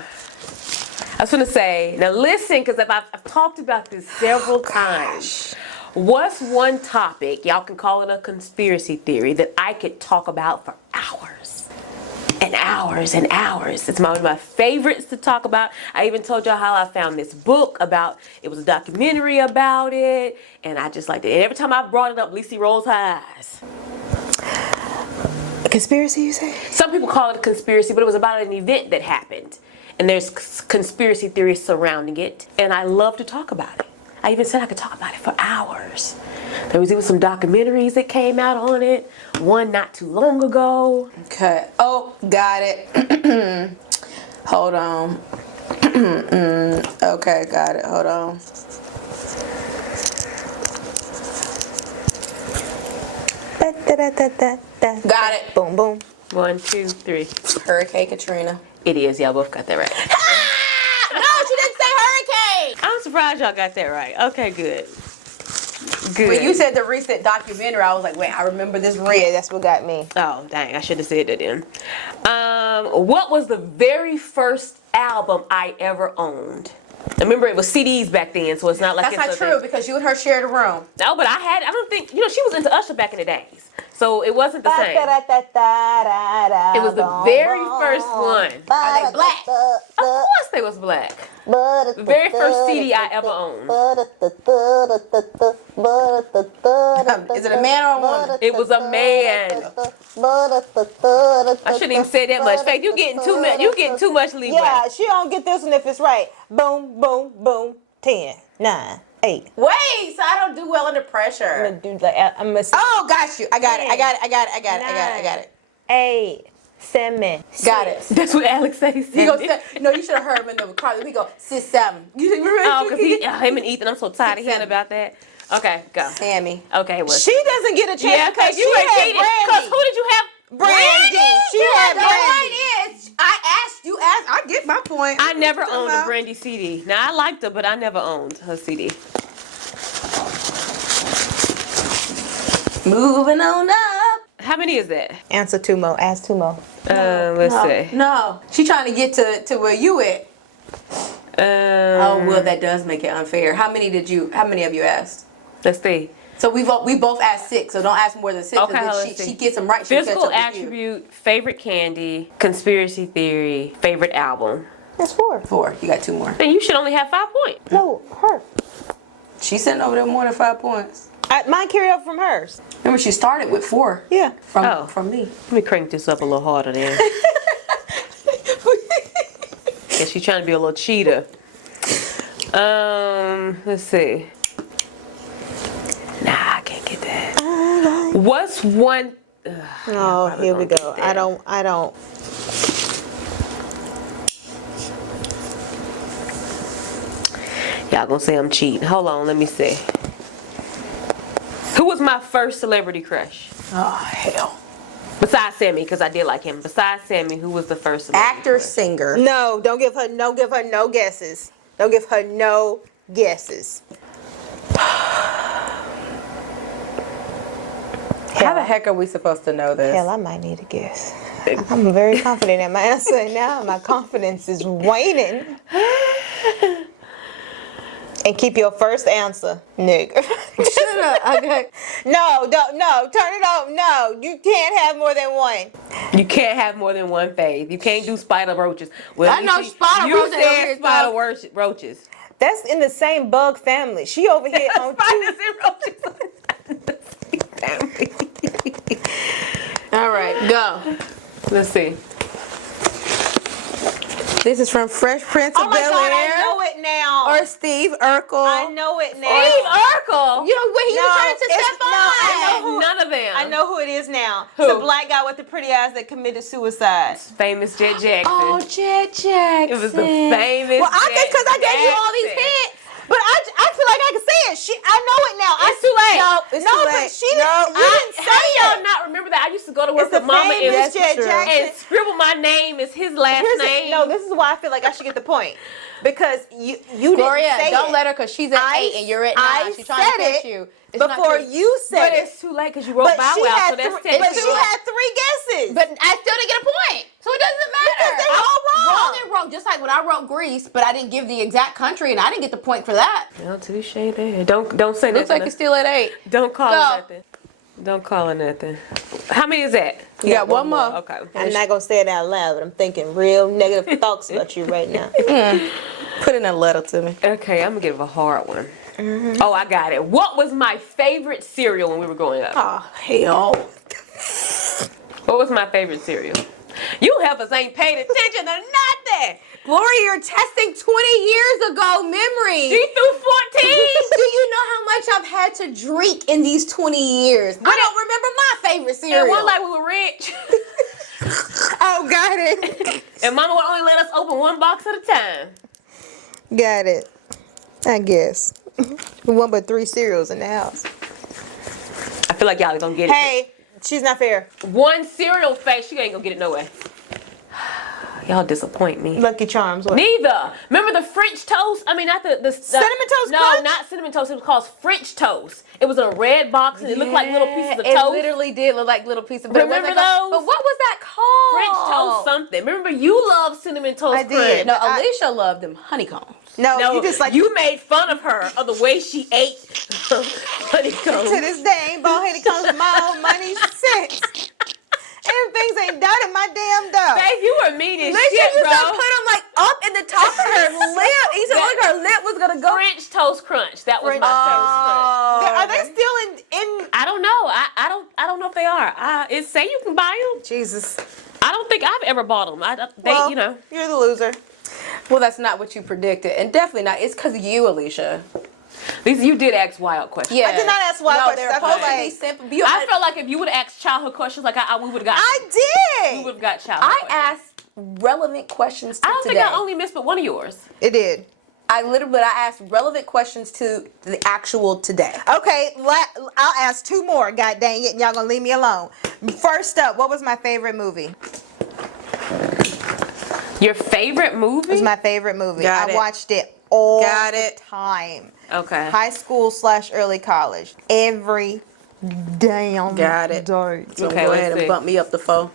I was gonna say, now listen, because I've talked about this several times. What's one topic, y'all can call it a conspiracy theory, that I could talk about for hours and hours and hours? It's one of my favorites to talk about. I even told y'all how I found this book about, it was a documentary about it, and I just liked it. And every time I brought it up, Lisa rolls her eyes. A conspiracy, you say? Some people call it a conspiracy, but it was about an event that happened. And there's conspiracy theories surrounding it. And I love to talk about it. I even said I could talk about it for hours. There was even some documentaries that came out on it. One not too long ago. Okay. Oh, got it. Hold on. Okay, got it. Hold on. Got it. Boom, boom. 1, 2, 3. Hurricane Katrina. It is. Y'all both got that right. No, she didn't say hurricane. I'm surprised y'all got that right. Okay, good. Good. When you said the recent documentary, I was like, wait, I remember this Yeah, red. that's what got me. Oh, dang. I should have said that then. What was the very first album I ever owned? Remember, it was CDs back then, so it's not like That's it's not a true because you and her shared a room. No, but I don't think, she was into Usher back in the days. So it wasn't the same. It was the very first one. Are they black? Of course they was black. The very first CD I ever owned. Is it a man or a woman? It was a man. I shouldn't even say that much. Faith, you getting too much. You getting too much leeway. Yeah, she don't get this one if it's right. Boom, boom, boom. 10, 9, 8. Wait, so I don't do well under I'm pressure. gonna do like I'm gonna say Oh, got you. I got it. I got it. 8, 7. Got it. That's what Alex said. He He said. go, no, you should have heard him in the car. We go 6, 7. You remember? Oh, because him and Ethan, I'm so tired of hearing about that. Okay, go. Sammy. Okay, well. She doesn't get a chance Yeah, because because you she ain't had cheated. Because who did you have? Brandy. She had The Brandy. point is, I get my point. I never What you owned talking a about? Brandy CD. Now, I liked her, but I never owned her CD. Moving on up. How many is that? Answer 2 more. Ask 2 more. Let's see. No, she trying to get to where you at. Oh well, that does make it unfair. How many of you asked? Let's see. So we both asked 6, so don't ask more than 6. Okay, Then let's see. she gets them right. She'll catch Physical up with you. attribute, favorite candy, conspiracy theory, favorite album. That's 4. 4. You got 2 more. Then you should only have 5 points. No, her. She's sitting over there more than 5 points. Mine carried over from hers. Remember, she started with 4. Yeah. From me. Let me crank this up a little harder then. Yeah, she's trying to be a little cheater. Let's see. Nah, I can't get that. What's one? Oh, here we go. I don't. Y'all gonna say I'm cheating. Hold on, let me see. Who was my first celebrity crush? Oh, hell. Besides Sammy, because I did like him. Besides Sammy, who was the first celebrity Actor, crush? singer. No, don't give her no guesses. Don't give her no guesses. How the heck are we supposed to know this? Hell, I might need a guess. I'm very confident in my answer, and now my confidence is waning. And keep your first answer, nigga. Shut up. Okay. No, turn it off. No, you can't have more than one. You can't have more than one phase. You can't do spider roaches. Well, I know spider roaches You over said here, spider roaches. That's in the same bug family. She over here on Spiders and roaches are not in the same family. All right, go. Let's see. This is from Fresh Prince of Oh my God, I Bel-Air know it now. or Steve Urkel. I know it now. Steve Urkel. You know when he No, was trying to it's- step no, on. I know who- None of them. I know who it is now. Who? It's the black guy with the pretty eyes that committed suicide. Famous Jet Jackson. Oh, Jet Jackson. It was the famous. Well, I guess because I gave you all these Jackson. hints. But I feel like I can say it. I know it now. It's too late. No, It's no, too but late. she didn't. No, You didn't How say do y'all it. not remember that? I used to go to work It's the with Mama famous and, Jet Jackson. and scribble my name as his last Here's name. no, this is why I feel like I should get the point. Because you Gloria, didn't say don't it. let her because she's at I- 8 and you're at 9. I She's trying to said catch it you. It's not before true. you But said it. it's too late because you wrote But Bow she Wow, had so that's three, but 10. she had 3 guesses. But I still didn't get a point. So it doesn't matter. Because they were all wrong. Wrong and wrong. Just like when I wrote Greece, but I didn't give the exact country and I didn't get the point for that. No, touche there. Don't say Looks like nothing. it's still at 8. Don't call Go. it nothing. Don't call it nothing. How many is that? You got one more. Okay. I'm not gonna say it out loud, but I'm thinking real negative thoughts about you right now. Put in a letter to me. Okay, I'm gonna give a hard one. Oh, I got it. What was my favorite cereal when we were growing up? Oh, hell. What was my favorite cereal? You heifers ain't paid attention to nothing. Gloria, you're testing 20 years ago memory. She threw 14. Do you know how much I've had to drink in these 20 years? I don't remember my favorite cereal. And one like we were rich. Oh, got it. And Mama would only let us open one box at a time. Got it. I guess. One but 3 cereals in the house. I feel like y'all are gonna get it. Hey, she's not fair. One cereal face, she ain't gonna get it no way. Y'all disappoint me. Lucky Charms. What? Neither. Remember the French toast? I mean, not the Cinnamon Toast No, Crunch? not cinnamon toast. It was called French toast. It was in a red box and it looked like little pieces of it toast. literally did look like little pieces. Remember those? But what was that called? French toast something. Remember you love cinnamon toast I did. crunch. No, Alicia loved them honeycombs. No, No, you just like you made fun of her of the way she ate honeycombs. to this day ain't bought honeycombs with my own money since. And things ain't done in my damn dough. Babe, you were mean as Alicia shit, used bro. to put them like up in the top of her lip. He said like her lip was gonna go. French toast crunch. That was French my favorite. Are they still in? I don't know. I don't know if they are. It say you can buy them. Jesus. I don't think I've ever bought them. Well, you know. you're the loser. Well, that's not what you predicted, and definitely not. It's because of you, Alicia. These you did ask wild questions. Yeah. I did not ask wild questions. They're I feel supposed to be like- simple. I felt like if you would have asked childhood questions, like we would have got. I We did. would have got childhood. I questions. asked relevant questions to I don't today. think I only missed but one of yours. It did. I asked relevant questions to the actual today. Okay, I'll ask 2 more. God dang it, and y'all gonna leave me alone. First up, what was my favorite movie? Your favorite movie? It was my favorite movie. Got I it. watched it all Got the it. time. Okay. High school / early college. Every damn Got it. day. So Okay, go let's ahead see. and bump me up the phone.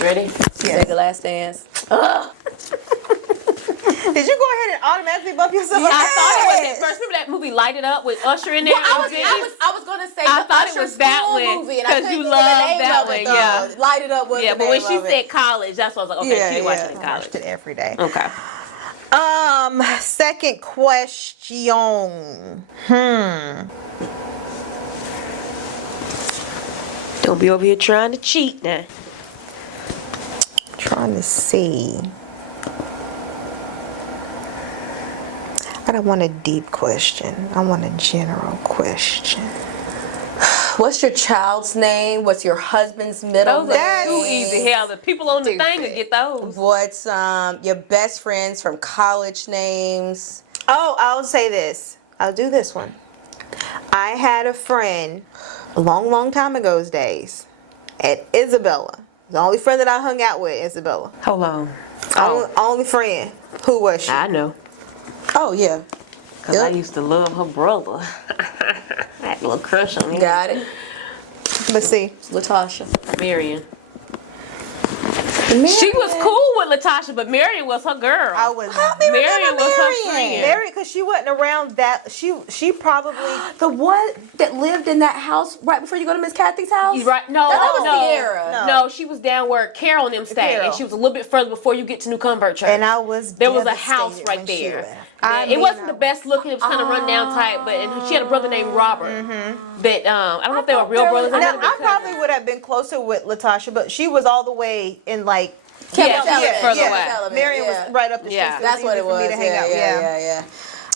Ready? Take a last dance. Did you go ahead and automatically bump yourself up? I thought it was at first. Remember that movie Light It Up with Usher in there? Well, I was gonna say I the thought it Usher was that school one, movie, and 'cause I you couldn't love think of the name that of it, one, yeah. though. Light It Up was Yeah, the but when name she of said it. college, that's what I was like, okay, she's watching in I college. watched it every day. Okay. Second question. Don't be over here trying to cheat now. Trying to see. I don't want a deep question. I want a general question. What's your child's name? What's your husband's middle Those name? are too easy. Hell, the people on the thing will get those. What's your best friends from college names? Oh, I'll say this. I'll do this one. I had a friend a long, long time ago's days at Isabella. The only friend that I hung out with, Isabella. Hold on. Only friend. Who was she? I know. Oh yeah, Because I used to love her brother. I had a little crush on him. got it. Let's see. Latasha. Marion. She was cool with Latasha, but Marion was her girl. I was Marion was her friend. Mary, because she wasn't around that. She probably. The one that lived in that house right before you go to Miss Kathy's house? Right? No, That was no, Sierra. no. She was down where Carol and them stayed, Carol. and she was a little bit further before you get to New Convert Church. And I was. There was a house devastated right when she there. left. It wasn't the best looking. It was kind of run down type, but and she had a brother named Robert. But I don't know if they were real brothers. Now, I probably would have been closer with Latasha, but she was all the way in like. Yeah, further away. Marion was right up the street. Yeah. so That's what easy it for me was. to hang out. Yeah.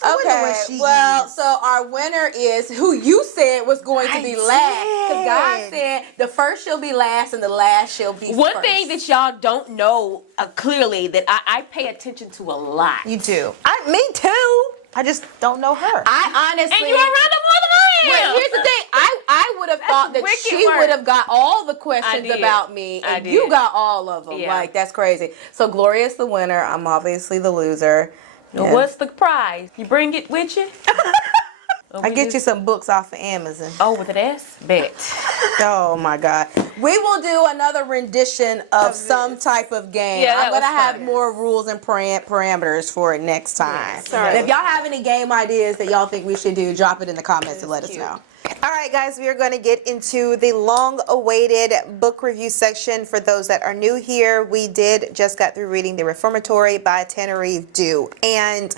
wonder Okay, what she well, used. so our winner is who you said was going to be last. Because God did. said the first shall be last and the last shall be One first. thing that y'all don't know clearly that I pay attention to a lot. You do. Me too. I just don't know her. I honestly. And you are around them more than I am. Well, here's the thing. I would have thought that wicked she work. would have got all the questions did. about me, I and did. you got all of them. Yeah. Like, that's crazy. So Gloria's the winner. I'm obviously the loser. Yeah. What's the prize? You bring it with you? I get you some books off of Amazon. Oh, with an S? Bet. Oh my God. We will do another rendition of some type of game. Yeah, that I'm going to was have fun. more rules and parameters for it next time. sorry. And if y'all have any game ideas that y'all think we should do, drop it in the comments and let us know. All right, guys, we are going to get into the long-awaited book review section. For those that are new here, we just got through reading The Reformatory by Tenerife Dew. And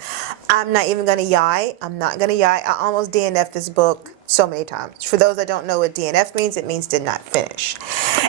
I'm not even going to yai. I'm not going to yai. I almost DNF'd this book so many times. For those that don't know what DNF means, it means did not finish.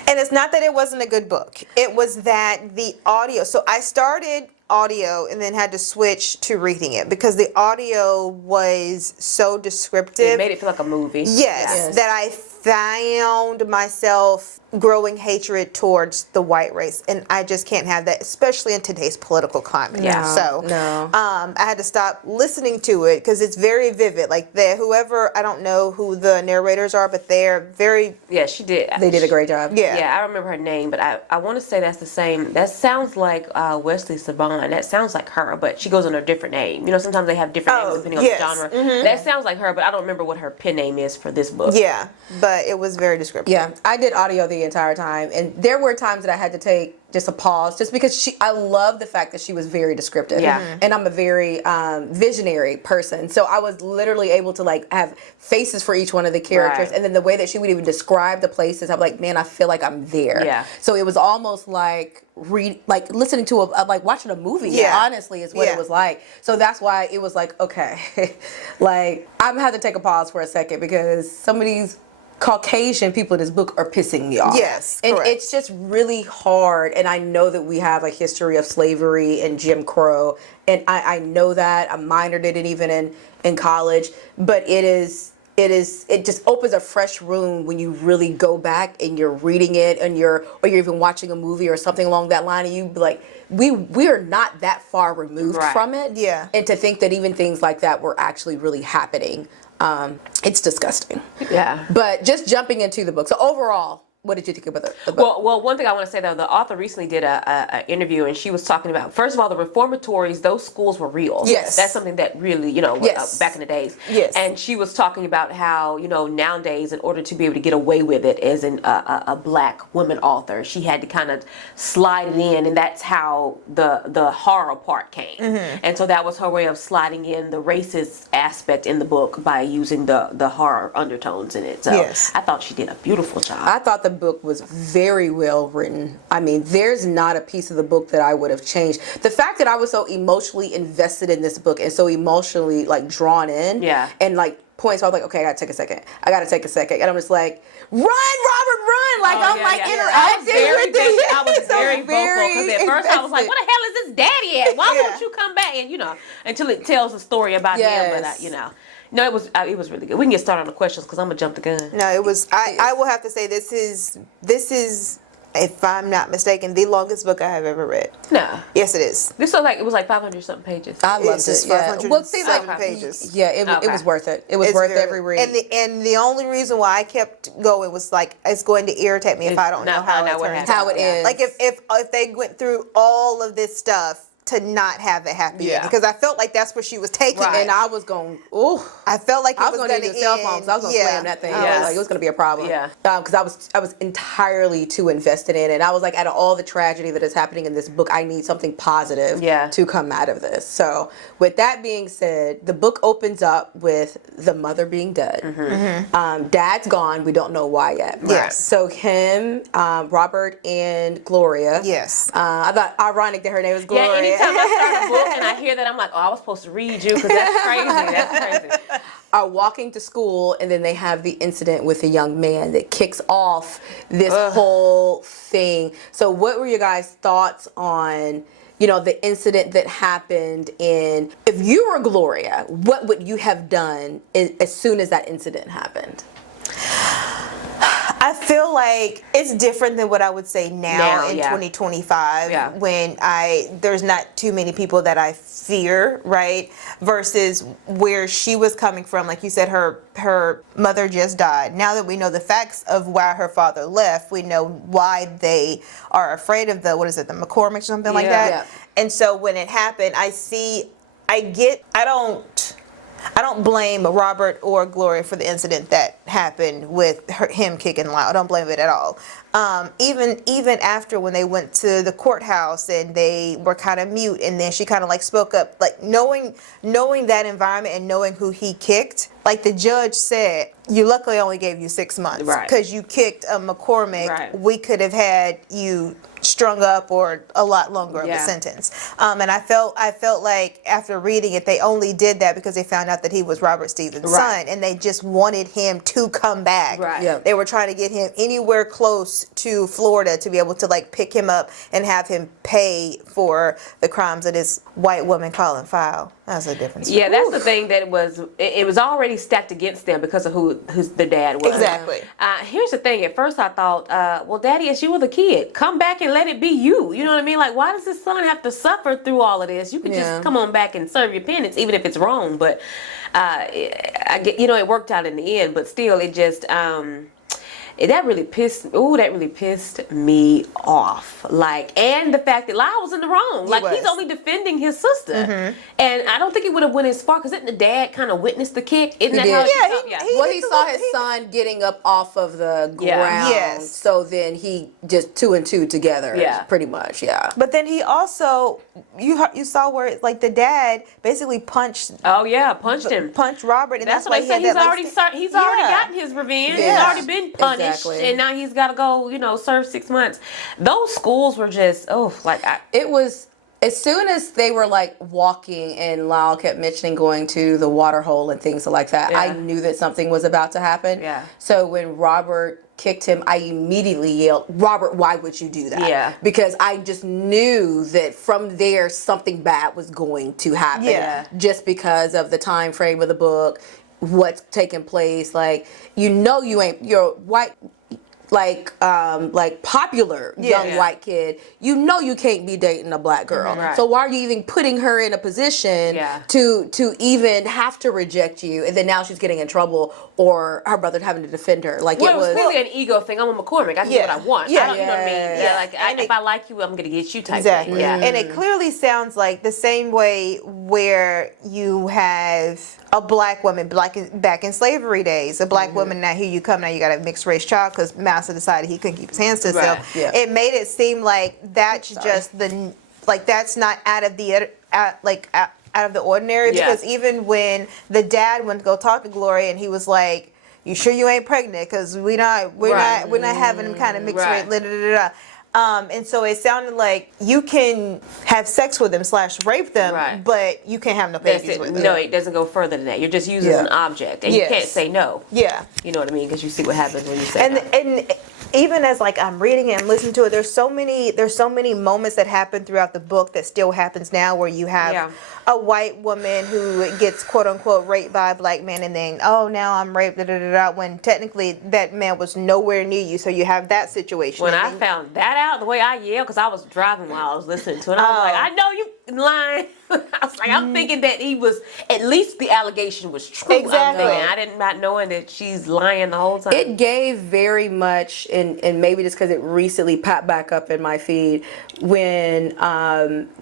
And it's not that it wasn't a good book. It was that the audio. So I started audio and then had to switch to reading it because the audio was so descriptive. It made it feel like a movie. Yes, that I found myself growing hatred towards the white race, and I just can't have that, especially in today's political climate. No, So, no. I had to stop listening to it because it's very vivid. Like whoever, I don't know who the narrators are, but they're very. Yeah, she did. They did a great job. Yeah. Yeah, I remember her name, but I want to say that's the same. That sounds like Wesley Saban. That sounds like her, but she goes under a different name. You know, sometimes they have different names depending on the genre. That sounds like her, but I don't remember what her pen name is for this book. Yeah, but it was very descriptive. Yeah, I did audio the entire time, and there were times that I had to take just a pause, just because I love the fact that she was very descriptive. Yeah. And I'm a very visionary person, so I was literally able to like have faces for each one of the characters, Right. and then the way that she would even describe the places, I'm like, man, I feel like I'm there. Yeah. So it was almost like listening to like watching a movie. Yeah. Honestly, is what Yeah. it was like. So that's why it was like, okay, like I'm gonna have to take a pause for a second because some of these Caucasian people in this book are pissing me off. Yes, and correct. it's just really hard. And I know that we have a history of slavery and Jim Crow, and I know that I minored in it even in college. But it just opens a fresh wound when you really go back and you're reading it and you're even watching a movie or something along that line, and you be like, we are not that far removed Right. from it. Yeah. And to think that even things like that were actually really happening, it's disgusting. Yeah. But just jumping into the book. So overall, what did you think about the book? Well, one thing I want to say though, the author recently did a interview, and she was talking about, first of all, the reformatories. Those schools were real. Yes. That's something that really, Yes. back in the days. Yes. And she was talking about how, nowadays, in order to be able to get away with it as a black woman author, she had to kind of slide it in, and that's how the horror part came. And so that was her way of sliding in the racist aspect in the book by using the horror undertones in it. So Yes. I thought she did a beautiful job. I thought the book was very well written. I mean, there's not a piece of the book that I would have changed. The fact that I was so emotionally invested in this book and so emotionally like drawn in, Yeah. and like points, I was like, okay, I gotta take a second. And I'm just like, run, Robert, run! Like Oh, I'm yeah, like yeah. interacting with it. I was So very vocal because at first I was like, invested. "What the hell is this daddy at? Why Yeah. won't you come back?" And until it tells the story about him. Yes. But no, it was really good. We can get started on the questions because I'm gonna jump the gun. No, it was. I will have to say this is, if I'm not mistaken, the longest book I have ever read. No, Yes, it is. this was it was like 500 something pages. I loved It's just it. Yeah. 507 Well, see, like, pages. Yeah, it Okay. was worth it. It was It's worth very- every read. And the only reason why I kept going was like it's going to irritate me if I don't know Not how find it out what turns happened. How it out. is. Like if they went through all of this stuff to not have a happy Yeah. end, because I felt like that's where she was taking Right. it. And I was going, ooh. I felt like it I was was going gonna to need a cell phone, so I was gonna slam that thing. Yes. Like, it was gonna be a problem. Yeah. Because I was entirely too invested in it. And I was like, out of all the tragedy that is happening in this book, I need something positive Yeah. to come out of this. So, with that being said, the book opens up with the mother being dead. Dad's gone. We don't know why yet. Yes. So him, Robert, and Gloria. Yes. I thought ironic that her name was Gloria. Yeah, anytime I start a book and I hear that, I'm like, oh, I was supposed to read you because that's crazy. That's crazy. Are walking to school, and then they have the incident with a young man that kicks off this whole thing. So what were your guys' thoughts on, the incident that happened? And if you were Gloria, what would you have done as soon as that incident happened? I feel like it's different than what I would say now in yeah. 2025 Yeah. when there's not too many people that I fear, right? Versus where she was coming from. Like you said, her mother just died. Now that we know the facts of why her father left, we know why they are afraid of the McCormick or something like Yeah. that. Yeah. And so when it happened, I don't blame Robert or Gloria for the incident that happened with him kicking Lyle. I don't blame it at all. Even after when they went to the courthouse and they were kind of mute, and then she kind of like spoke up, like knowing that environment and knowing who he kicked. Like the judge said, you luckily only gave you 6 months Right. because you kicked a McCormick. Right. We could have had you strung up or a lot longer of a Yeah. sentence. And I felt like after reading it, they only did that because they found out that he was Robert Stevens' Right. son, and they just wanted him to come back. Right. Yeah. They were trying to get him anywhere close to Florida to be able to like pick him up and have him pay for the crimes of this white woman calling foul. That's a difference. Yeah, that's the thing that it was already stacked against them because of who the dad was. Exactly. Here's the thing. At first I thought, well, Daddy, it's you or the kid. Come back and let it be you. You know what I mean? Like, why does his son have to suffer through all of this? You can Yeah. just come on back and serve your penance, even if it's wrong. But it worked out in the end. But still, it just that really pissed me off. Like, and the fact that Lyle was in the wrong. Like, he's was. only defending his sister. And I don't think he would have went as far, because didn't the dad kind of witness the kick? Isn't that did. how it Yeah, yeah. he- Well, he saw his son getting up off of the Yeah. ground. Yes. So then he just 2 and 2 together. Yeah. Pretty much. Yeah. But then he also, you saw where like the dad basically punched Oh yeah, punched him. Robert, and That's that's, what why I said. he He's had that, already like, he's already Yeah. gotten his revenge. Yeah. He's already been punished, Exactly. and now he's got to go. Serve 6 months. Those schools were just It was, as soon as they were like walking and Lyle kept mentioning going to the water hole and things like that, I Yeah. knew that something was about to happen. Yeah. So when Robert kicked him, I immediately yelled, Robert, why would you do that? Yeah. Because I just knew that from there something bad was going to happen. Yeah. Just because of the time frame of the book, what's taking place. Like, you're white. like popular young Yeah. white kid, you know you can't be dating a black girl. Right. So why are you even putting her in a position Yeah. to even have to reject you? And then now she's getting in trouble, or her brother having to defend her. Like Well, it it was was. really an ego thing. I'm a McCormick. I get Yeah. what I want. Yeah. I don't, you know what I mean? Yeah. Yeah. Like And if it- I like you, I'm gonna get you type Exactly. thing. Yeah. And it clearly sounds like the same way where you have a black woman back in slavery days, a black woman, now here you come, now you got a mixed race child because Master decided he couldn't keep his hands to himself. Right. Yeah. It made it seem like that's just that's not out of the out of the ordinary, Yeah. because even when the dad went to go talk to Gloria and he was like, "You sure you ain't pregnant? Because we're not having them kind of mixed Right. race." And so it sounded like you can have sex with them / rape them, Right. but you can't have no That's babies it. with them. No, it doesn't go further than that. You're just used as an object, and you Yes. can't say no. Yeah. You know what I mean? Because you see what happens when you say And no. and even as like I'm reading it and listening to it, there's so many moments that happen throughout the book that still happens now, where you have Yeah. a white woman who gets quote unquote raped by a black man, and then now I'm raped, when technically that man was nowhere near you. So you have that situation. When And I then- found that out, the way I yelled, because I was driving while I was listening to it, I was like, I know you lying. I was like, I'm thinking that he was, at least the allegation was true. Exactly. I did not knowing that she's lying the whole time. It gave very much, and maybe just because it recently popped back up in my feed, when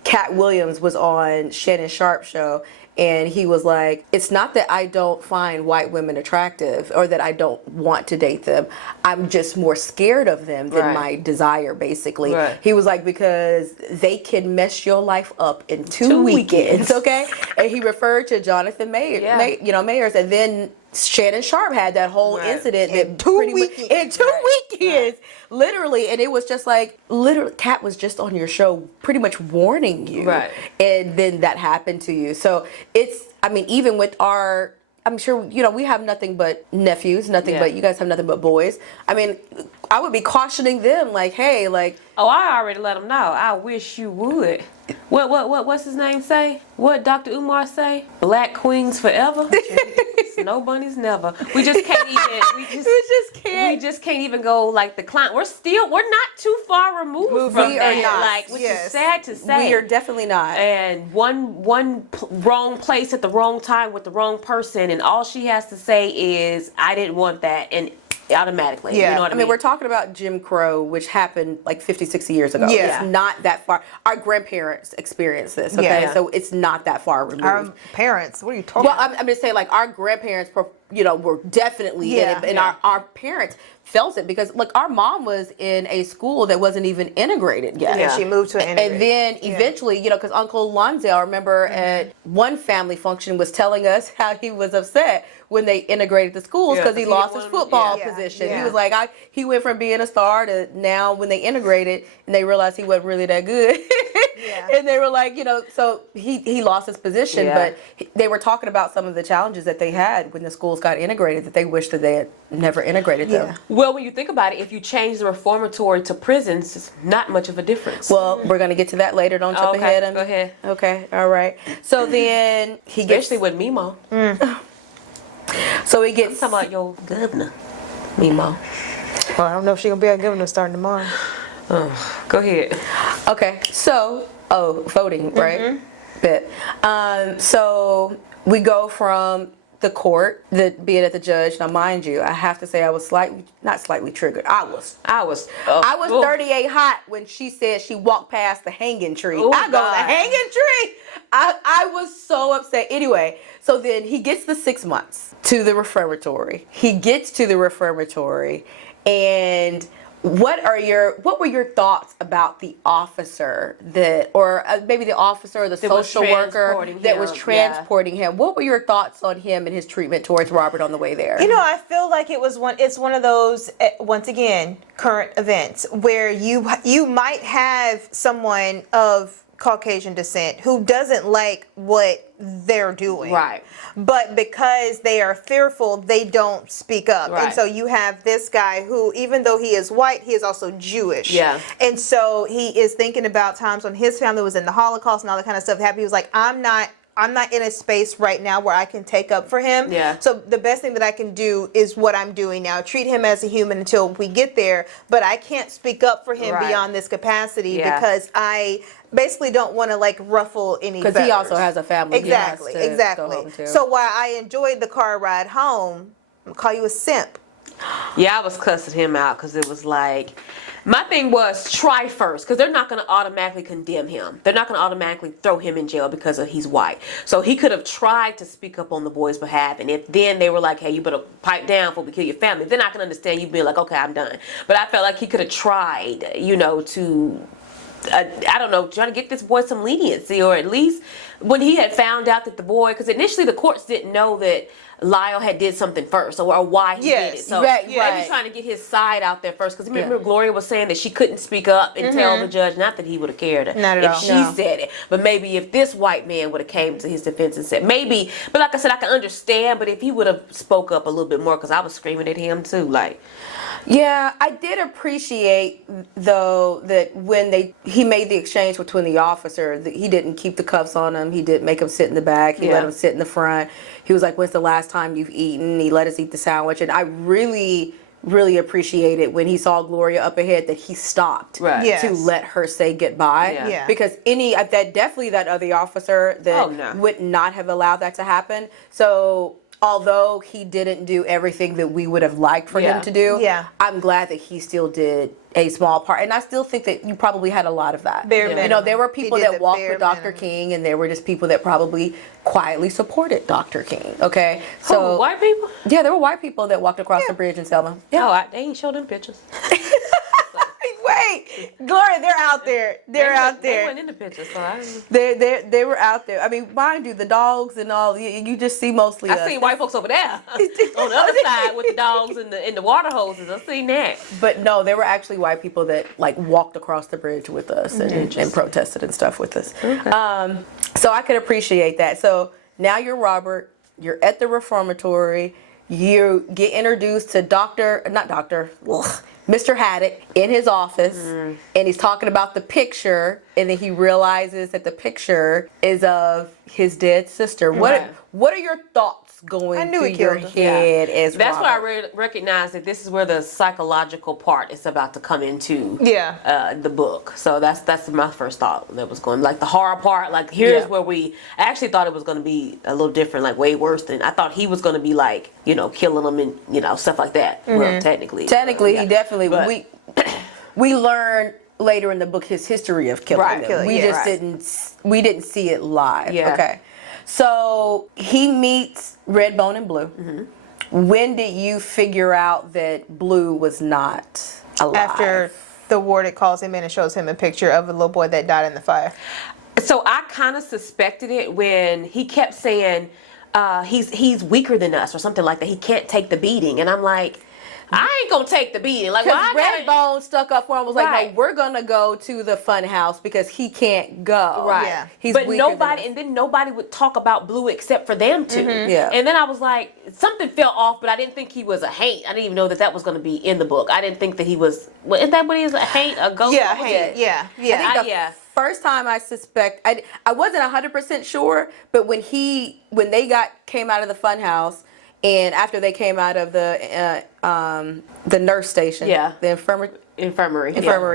Cat Williams was on Shannon Sharp's show, and he was like, it's not that I don't find white women attractive or that I don't want to date them. I'm just more scared of them than Right. my desire, basically. Right. He was like, because they can mess your life up in two Two weekends, weekends. okay? And he referred to Jonathan Mayer, Yeah. Mayers, and then Shannon Sharp had that whole Right. incident In that 2 pretty much- weekends. in 2 weekends, literally, and it was just like literally, Kat was just on your show, pretty much warning you, Right. And then that happened to you. So it's, I mean, even with our, I'm sure we have nothing but nephews, nothing Yeah. but you guys have nothing but boys. I mean, I would be cautioning them, like, hey, like. Oh, I already let him know. I wish you would. What's his name say? What Dr. Umar say? Black queens forever. No bunnies never. We just can't even. We just can't even go like the client. We're not too far removed from We are that. not. Like, which Yes. is sad to say. We are definitely not. And wrong place at the wrong time with the wrong person, and all she has to say is, "I didn't want that," and automatically. Yeah. You know what I mean, we're talking about Jim Crow, which happened like 50, 60 years ago. Yeah. It's not that far. Our grandparents experienced this, okay? Yeah. So it's not that far removed. Our parents, what are you talking Well, about? I'm just saying, like, our grandparents, were definitely Yeah. in it, and Yeah. our parents felt it because, like, our mom was in a school that wasn't even integrated yet. And she moved to an And integrated. then eventually, because Uncle Lonsdale, I remember at one family function, was telling us how he was upset when they integrated the schools Yeah, because he 'cause he lost didn't his wanna- football yeah. position. Yeah. He was like, he went from being a star to now when they integrated and they realized he wasn't really that good. Yeah. And they were like, so he lost his position, Yeah. but they were talking about some of the challenges that they had when the schools got integrated that they wished that they had never integrated them. Yeah. Well, when you think about it, if you change the reformatory to prisons, it's not much of a difference. Well, we're going to get to that later. Don't jump Okay, ahead. go ahead. Okay, all right. So then he gets, Especially with Mimo. so he I'm gets, talking about your governor, Mimo. Well, I don't know if she's gonna be a governor starting tomorrow. Go ahead. okay, so, voting, right? Mm-hmm. Bit. So we go from the court, being at the judge. Now, mind you, I have to say I was not slightly triggered. I was Oh. 38 hot when she said she walked past the hanging tree. Oh, I go, God. the hanging tree. I was so upset. Anyway, so then he gets the 6 months to the reformatory. He gets to the reformatory, and what were your thoughts about the officer or maybe the officer or the That was social worker transporting that was him, transporting him? What were your thoughts on him and his treatment towards Robert on the way there? I feel like it's one of those, once again, current events where you might have someone of Caucasian descent who doesn't like what they're doing. Right. But because they are fearful, they don't speak up. Right. And so you have this guy who, even though he is white, he is also Jewish. Yeah. And so he is thinking about times when his family was in the Holocaust and all that kind of stuff happened. He was like, I'm not I'm not in a space right now where I can take up for him. Yeah. So the best thing that I can do is what I'm doing now. Treat him as a human until we get there. But I can't speak up for him Right. beyond this capacity Yeah. because I basically don't want to like ruffle any feathers. Because he also has a family. he has Exactly, to go exactly. home to. So while I enjoyed the car ride home, I'm gonna call you a simp. Yeah, I was cussing him out because it was like, my thing was try first, because they're not going to automatically condemn him. They're not going to automatically throw him in jail because he's white. So he could have tried to speak up on the boy's behalf, and if then they were like, hey, you better pipe down before we kill your family, then I can understand you being like, okay, I'm done. But I felt like he could have tried, to I don't know, trying to get this boy some leniency, or at least when he had found out that the boy, because initially the courts didn't know that Lyle had did something first, or why he did it. So right, they right. was trying to get his side out there first, because remember Yeah. Gloria was saying that she couldn't speak up and tell the judge, not that he would have cared Not at if all. she No. said it, but maybe if this white man would have came to his defense and said, maybe, but like I said, I can understand, but if he would have spoke up a little bit more, because I was screaming at him too, like, Yeah, I did appreciate though that when he made the exchange between the officer, that he didn't keep the cuffs on him. He didn't make him sit in the back. He let Yeah. him sit in the front. He was like, "When's the last time you've eaten?" He let us eat the sandwich, and I really appreciated when he saw Gloria up ahead that he stopped Right. Yes. to let her say goodbye. Yeah. Yeah. Because that other officer that Oh, no. would not have allowed that to happen. So although he didn't do everything that we would have liked for Yeah. him to do, Yeah. I'm glad that he still did a small part. And I still think that you probably had a lot of that. Bare You know, minimum. there were He people did that the walked bare with Dr. minimum. King, and there were just people that probably quietly supported Dr. King. Okay? so white people? Yeah, there were white people that walked across the bridge in Selma. Yeah. Oh, they ain't show them pictures. Wait, Gloria, they're out there. They're out They there. weren't in the picture, so I They were out there. I mean, mind you, the dogs and all, you just see mostly us. seen white folks over there on the other side with the dogs and the water hoses. I seen that. But no, there were actually white people that like walked across the bridge with us and protested and stuff with us. So I could appreciate that. So now you're Robert. You're at the Reformatory. You get introduced to Mr. Haddock in his office, and he's talking about the picture, and then he realizes that the picture is of his dead sister. Right. What are your thoughts going I knew through he your killed him. head as That's why I Robert? recognize that this is where the psychological part is about to come into the book. So that's my first thought that was going, like the horror part. Like here's Yeah. where I actually thought it was going to be a little different, like way worse than I thought he was going to be, like killing them and stuff like that. Well, technically, Technically, he definitely. But- We learned later in the book his history of killing Right, them. killing, We yeah, just right. we didn't see it live. Yeah. Okay. So he meets Redbone and Blue. Mm-hmm. When did you figure out that Blue was not alive? After the warden calls him in and shows him a picture of a little boy that died in the fire. So I kind of suspected it when he kept saying he's weaker than us or something like that. He can't take the beating, and I'm like, I ain't gonna take the beating. Like, Because why I gotta- Redbone stuck up for him, was like, Right. no, we're gonna go to the fun house because he can't go. Right. Yeah. He's but weaker than nobody, us. and then nobody would talk about Blue except for them two. Yeah. And then I was like, something fell off, but I didn't think he was a Haint. I didn't even know that was going to be in the book. I didn't think that he was. Well, is that what he is? A Haint? A ghost? Yeah, What was hey, it? yeah, I yeah. think the yeah. first time I I wasn't 100% sure, but when they came out of the fun house, and after they came out of the nurse station, Yeah. the Infirmary.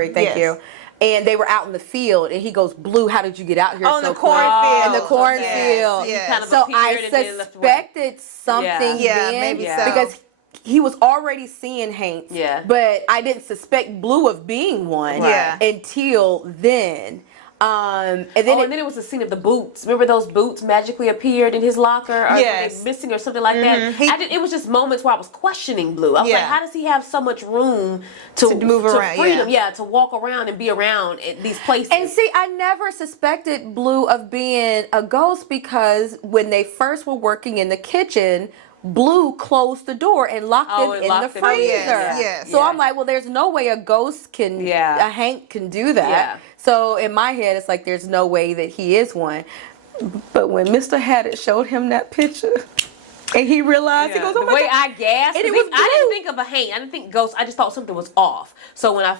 thank Yes. you. And they were out in the field, and he goes, "Blue, how did you get out here On so the quick?" cornfield. In the cornfield. Yes, yes. He kind of So appeared I and then left away. suspected something Yeah, then, maybe so. because he was already seeing Haints. Yeah. But I didn't suspect Blue of being one Yeah. until then. And then And then it was the scene of the boots. Remember those boots magically appeared in his locker? Or Yes. were they missing or something like that? It was just moments where I was questioning Blue. I was Yeah. like, how does he have so much room to move around, freedom? yeah. Yeah, to walk around and be around at these places. And see, I never suspected Blue of being a ghost because when they first were working in the kitchen, Blue closed the door and locked Oh, it and in locked the it in. freezer. Yes, yes. So Yeah. I'm like, well, there's no way a ghost can, Yeah. a Hank can do that. Yeah. So in my head, it's like, there's no way that he is one. But when Mr. Haddock showed him that picture, And he realized, he Yeah. goes, oh The my way God. I gasped, And it 'cause was I didn't blue. think of a haint. I didn't think ghost. I just thought something was off. So when I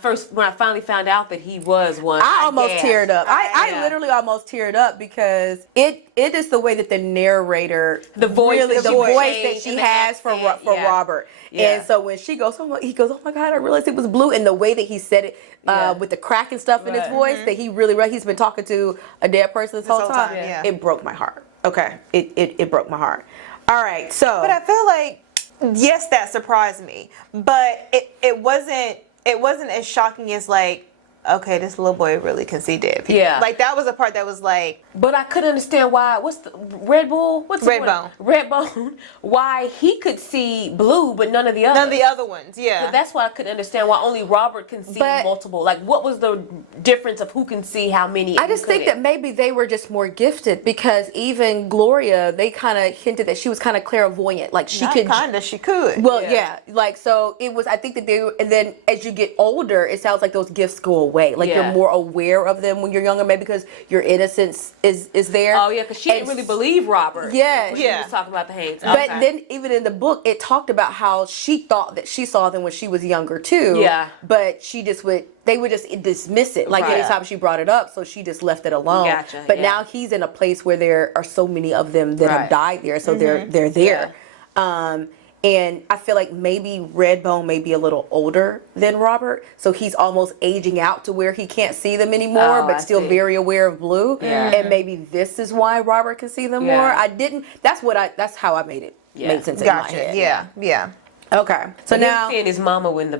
finally found out that he was one, I almost gasped. teared up. I Yeah. literally almost teared up because it is the way that the narrator, The voice really, that the she voice that changed she and the has for accent, yeah. Robert. Yeah. And so when she goes, he goes, oh my God, I realized it was blue. And the way that he said it, Yeah. with the crack and stuff in his Right. voice, that he's been talking to a dead person this whole time. yeah. It broke my heart. Okay, it broke my heart. All right, so. But I feel like, yes, that surprised me, but it wasn't as shocking as like, okay, this little boy really can see dead people. Yeah. Like that was a part that was like, But I couldn't understand why. What's the Red Bull? What's the Redbone. Redbone. Why he could see blue, but none of the others. none of the other ones. Yeah. So that's why I couldn't understand why only Robert can see But- multiple. Like, what was the difference of who can see how many? I and who just think couldn't? that maybe they were just more gifted because even Gloria, they kind of hinted that she was kind of clairvoyant, like she could. She could. Well, Yeah. yeah, like so it was. I think that and then as you get older, it sounds like those gifts go away. Like Yeah. you're more aware of them when you're younger, maybe because your innocence is there. Oh yeah, because she didn't And really believe Robert. Yeah. when Yeah. She was talking about the Haints. But Okay. then even in the book, it talked about how she thought that she saw them when she was younger too. Yeah. But they would just dismiss it. Like Right. anytime she brought it up, so she just left it alone. Gotcha, But yeah. now he's in a place where there are so many of them that have Right. died there. So they're there. And I feel like maybe Redbone may be a little older than Robert, so he's almost aging out to where he can't see them anymore, Oh, but I still see. very aware of blue. Yeah. And maybe this is why Robert can see them Yeah. more. I didn't. That's how I made it. Yeah. Made sense in my Gotcha. head. Yeah. Okay. So But him now. seeing his mama in the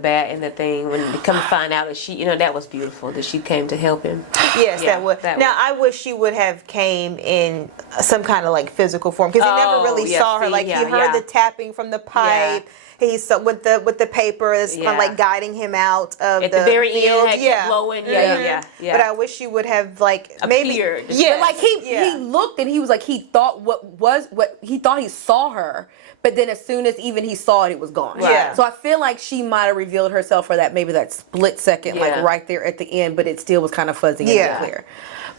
thing when they come to find out that she, that was beautiful that she came to help him. Yes, Yeah, that would. that Now I wish she would have came in some kind of like physical form because he never Oh, really yeah, saw her. see, Like yeah, he heard yeah. the tapping from the pipe. He saw with the paper is Yeah. like guiding him out of At the the very field. end, had kept blowing. Yeah. But I wish she would have like maybe Appeared. yeah, But like he looked and he was like he thought what he thought he saw her, but then as soon as even he saw it, it was gone. Right. Yeah. So I feel like she might have revealed herself for that split second, Yeah. like right there at the end, but it still was kind of fuzzy and Yeah. unclear.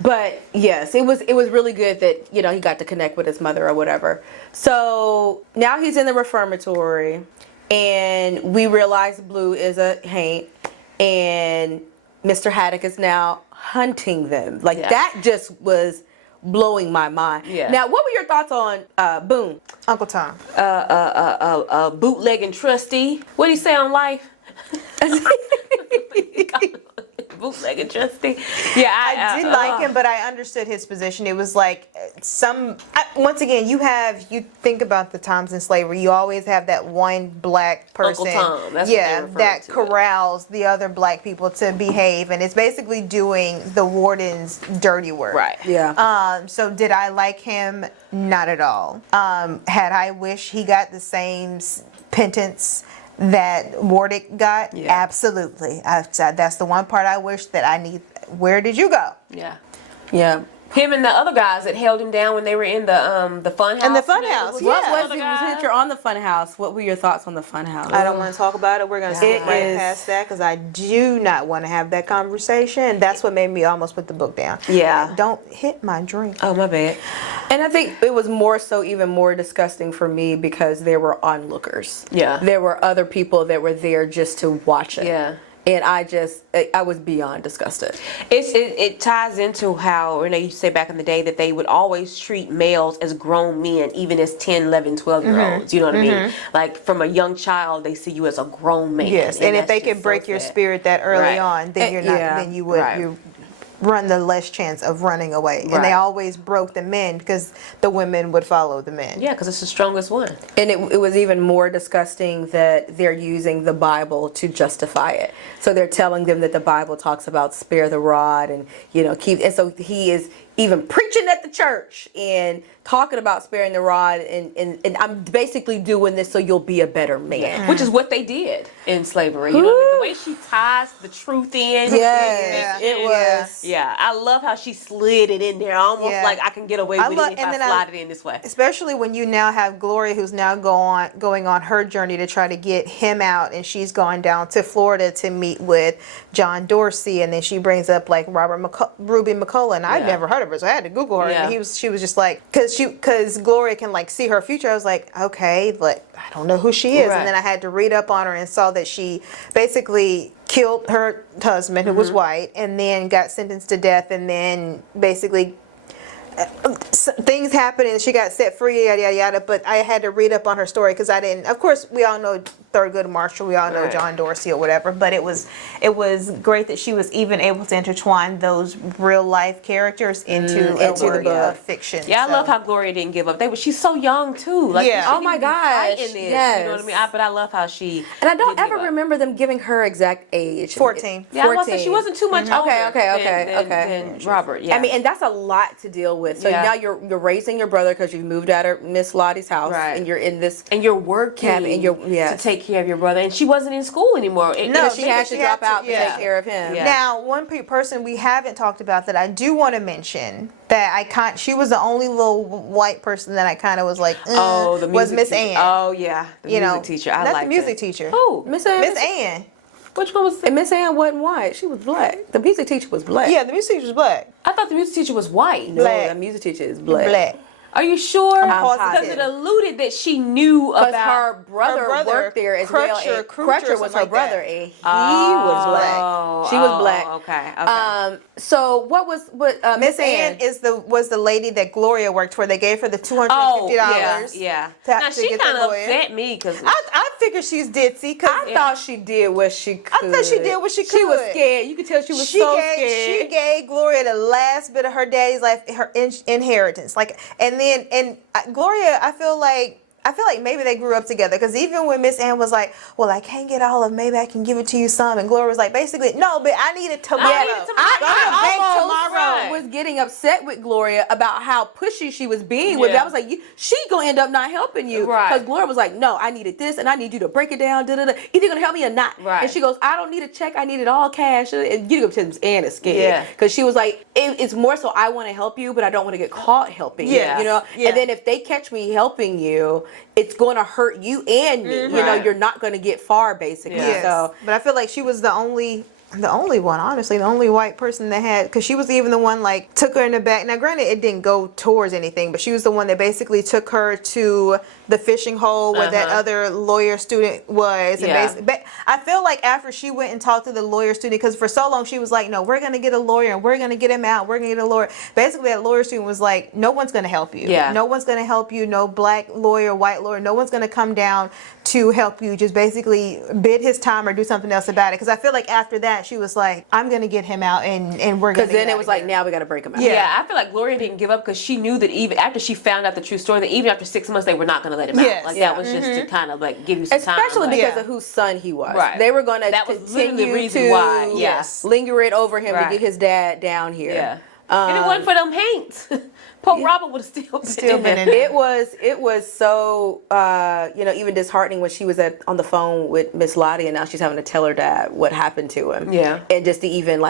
But yes, it was really good that he got to connect with his mother or whatever. So now he's in the reformatory, and we realize Blue is a haint, and Mr. Haddock is now hunting them. Like Yeah. that just was blowing my mind. Yeah. Now, what were your thoughts on Boone? Uncle Tom. Bootlegging trustee. What did he say on life? Bootlegging trustee. Yeah, I did like him, but I understood his position. It was like once again, you think about the times in slavery, you always have that one black person, Uncle Tom, that's what they refer that to it. corrals the other black people to behave, and it's basically doing the warden's dirty work. Right. Yeah. So did I like him? Not at all. Had I wished he got the same penance that Wardick got? Yeah. Absolutely. That's the one part I wish that I need. Where did you go? Yeah. Yeah. Him and the other guys that held him down when they were in the fun house. In the fun house, Was yeah. What the was other it? guy? Since you're on the Fun House, what were your thoughts on the Fun House? I don't want to talk about it. We're going to skip It right is- past that because I do not want to have that conversation. That's what made me almost put the book down. Yeah. Don't hit my drink. Oh, my bad. And I think it was even more disgusting for me because there were onlookers. Yeah. There were other people that were there just to watch it. Yeah. And I was beyond disgusted. It ties into how, you used to say back in the day that they would always treat males as grown men, even as 10, 11, 12-year-olds. You know what I mean? Like from a young child, they see you as a grown man. Yes, and if that's they just can break so your sad. spirit that early Right. on, then you're not. yeah, Then you would right. you run the less chance of running away. And Right. they always broke the men because the women would follow the men. Yeah, because it's the strongest one. And it was even more disgusting that they're using the Bible to justify it. So they're telling them that the Bible talks about spare the rod and, keep. And so he is even preaching at the church and talking about sparing the rod. And I'm basically doing this so you'll be a better man. Which is what they did in slavery. You know what I mean? the way she ties the truth in. Yes, Yeah. it was. Yeah, I love how she slid it in there, almost Yeah. like I can get away I with love- it if and I then I- slide it in this way. Especially when you now have Gloria, who's now going on her journey to try to get him out, and she's gone down to Florida to meet with John Dorsey, and then she brings up like Ruby McCullough, and I'd Yeah. never heard of her, so I had to Google her, Yeah. and she was just like, because Gloria can like see her future. I was like, okay, but I don't know who she is, Right. and then I had to read up on her and saw that she basically killed her husband, who was white, and then got sentenced to death, and then basically things happened and she got set free, yada yada yada. But I had to read up on her story because I didn't. Of course, we all know Thurgood Marshall, we all know Right. John Dorsey or whatever. But it was great that she was even able to intertwine those real life characters into the book. fiction. Yeah, I So- love how Gloria didn't give up. She's so young too. Like, Yeah. she Oh didn't my even be gosh, fighting this, You know what I mean? yes. But I love how she. And I don't didn't ever give up. remember them giving her exact age. 14. Yeah, I was saying she wasn't too much older. Okay. than Robert. Yeah. I mean, and that's a lot to deal with. So Yeah. now you're raising your brother because you've moved out of Miss Lottie's house, Right. and you're in this. and you're working Cabin, and you're- yes. to take care of your brother, and she wasn't in school anymore. No, she had to drop out to yeah. take care of him. Yeah. Now, one person we haven't talked about that I do want to mention that she was the only little white person that I kind of was like, Oh, the music was Miss teacher. Ann. Oh yeah, the You music know, teacher. I not like the music teacher. Who? Miss Ann. Miss Ann. Which one was? And Miss Ann wasn't white. She was black. The music teacher was black. Yeah, the music teacher was black. I thought the music teacher was white. No, Black. the music teacher is black. Black. Are you sure? I'm Because positive. it alluded that she knew Because about her brother brother, worked there as well. Crutcher, And Crutcher, Crutcher was something her like brother, that. and he was black. She was black. Okay. So what Miss Ann was the lady that Gloria worked for. They gave her the $250. Oh, yeah. Now to she get the kind of lawyer. upset me because I figured she's ditzy because I thought she did what she could. I thought she did what she She was could. scared. You could tell she was so scared. She gave Gloria the last bit of her daddy's life, her inheritance. And Gloria, I feel like maybe they grew up together because even when Miss Ann was like, "Well, I can't get all of, maybe I can give it to you some," and Gloria was like, basically, "No, but I need it tomorrow." I need it tomorrow. I tomorrow. almost was getting upset with Gloria about how pushy she was being with it. Yeah. I was like, she gonna end up not helping you. Right. Because Gloria was like, no, I needed this and I need you to break it down. Either you're gonna help me or not. Right. And she goes, I don't need a check. I need it all cash. And you go to Miss Ann is scared. Yeah. Because she was like, it's more so I want to help you, but I don't want to get caught helping Yeah. you. You know. Yeah. And then if they catch me helping you, it's going to hurt you and me. You know, Right. you're not going to get far basically. Yeah. Yes. So. But I feel like she was the only one, honestly, the only white person that had, because she was even the one like took her in the back. Now, granted, it didn't go towards anything, but she was the one that basically took her to the fishing hole where that other lawyer student was. And Yeah. but I feel like after she went and talked to the lawyer student, because for so long she was like, "No, we're gonna get a lawyer and we're gonna get him out. We're gonna get a lawyer." Basically, that lawyer student was like, "No one's gonna help you. Yeah. No one's gonna help you. No black lawyer, white lawyer. No one's gonna come down to help you. Just basically bid his time or do something else about it." Because I feel like after that, she was like, "I'm gonna get him out and we're gonna." Because then get it out was of like, here." now we got to break them out. Yeah, I feel like Gloria didn't give up because she knew that even after she found out the true story, that even after 6 months, they were not going to let him Yes. out. Like Yeah. that was just to kind of like give you some time. Especially like, because Yeah. of whose son he was. Right. They were going to That was literally continue the reason to why, yes. linger it over him Right. to get his dad down here. Yeah. And it wasn't for them Hanks. Pope Robert would have still been in It was so even disheartening when she was on the phone with Miss Lottie and now she's having to tell her dad what happened to him. Yeah. And just to even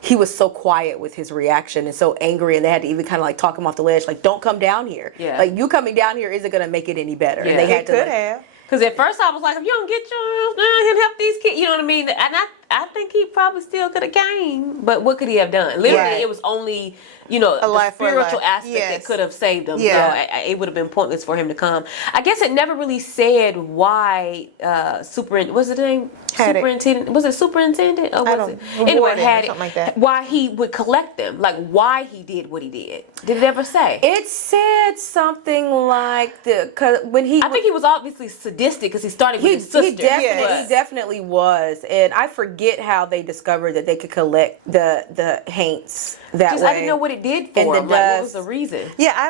he was so quiet with his reaction and so angry and they had to even kind of like talk him off the ledge, like, don't come down here. Yeah. Like you coming down here isn't gonna make it any better. Yeah. And they had It to could have. Because at first I was like, if you don't get your help these kids, you know what I mean? And I think he probably still could have came, but what could he have done? Literally, Right. it was only, the life for a spiritual life. aspect Yes. that could have saved him. Yeah. So it would have been pointless for him to come. I guess it never really said why what's the name? Had it. Superintendent. Was it superintendent? Or I was don't- it? Anyway, rewarded or had it. something like that. Why he would collect them. Like why he did what he did. Did it ever say? It said something like when I think he was obviously sadistic because he started with his sister. He definitely was, and I forget get how they discovered that they could collect the haints that Just, way. I didn't know what it did And for the him. Like, what was dust. the reason? Yeah, I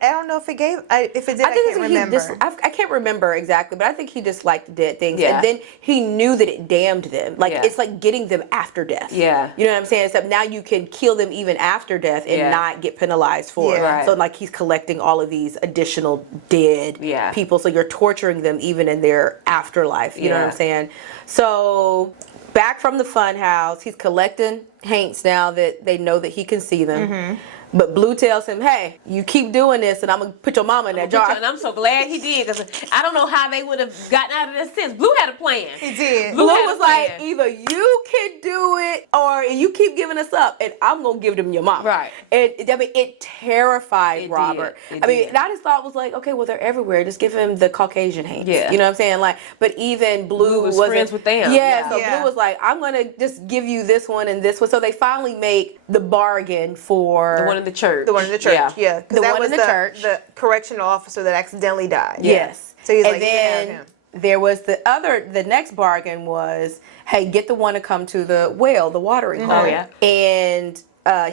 don't know if it gave. If it did, I think can't it's he remember. I can't remember exactly, but I think he just liked dead things. Yeah. And then he knew that it damned them. Like, Yeah. it's like getting them after death. Yeah. You know what I'm saying? Except now you can kill them even after death and Yeah. not get penalized for it. Yeah. Right. So, like, he's collecting all of these additional dead Yeah. people. So you're torturing them even in their afterlife. You know what Yeah. I'm saying? So, back from the fun house, he's collecting haints now that they know that he can see them. Mm-hmm. But Blue tells him, hey, you keep doing this and I'm going to put your mama in that jar. And I'm so glad he did, because I don't know how they would have gotten out of this sense. Blue had a plan. He did. Blue had a was like, plan. either you can do it or you keep giving us up and I'm going to give them your mom. Right. And I mean, it terrified It Robert. did. It I mean, did. and I just thought was like, okay, well, they're everywhere. Just give him the Caucasian hands. Yeah. You know what I'm saying? Like, but even Blue was wasn't- friends with them. Yeah, Yeah. so Yeah. Blue was like, I'm going to just give you this one and this one. So they finally make the bargain for The one in the church. The one in the church, yeah. 'Cause The that one was in the church. the correctional officer that accidentally died. Yes. So he's and like, you can have then him. there was the next bargain was, hey, get the one to come to the well, the watering hole. Oh, yeah. And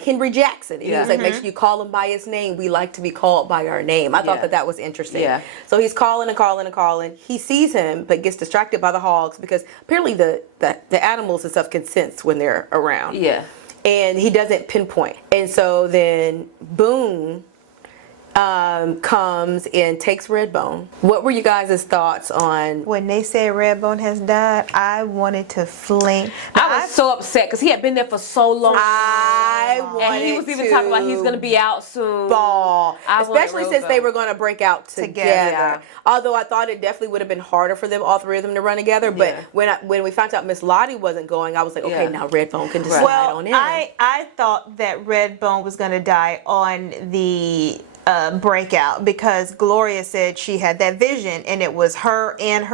Henry Jackson. And he was like, make Mm-hmm. sure you call him by his name. We like to be called by our name. I thought Yeah. that was interesting. Yeah. So he's calling and calling and calling. He sees him, but gets distracted by the hogs because apparently the animals and stuff can sense when they're around. Yeah. And he doesn't pinpoint. And so then Boone comes and takes Redbone. What were you guys' thoughts on? When they said Redbone has died, I wanted to fling. I was so upset because he had been there for so long. I and he was even talking about he's going to be out soon. ball, I wanted especially since they Redbone. were going to break out together. Yeah. Although I thought it definitely would have been harder for them, all three of them, to run together. But Yeah. when we found out Miss Lottie wasn't going, I was like, okay, Yeah. now Redbone can decide Well, on him. I thought that Redbone was going to die on the breakout because Gloria said she had that vision and it was her and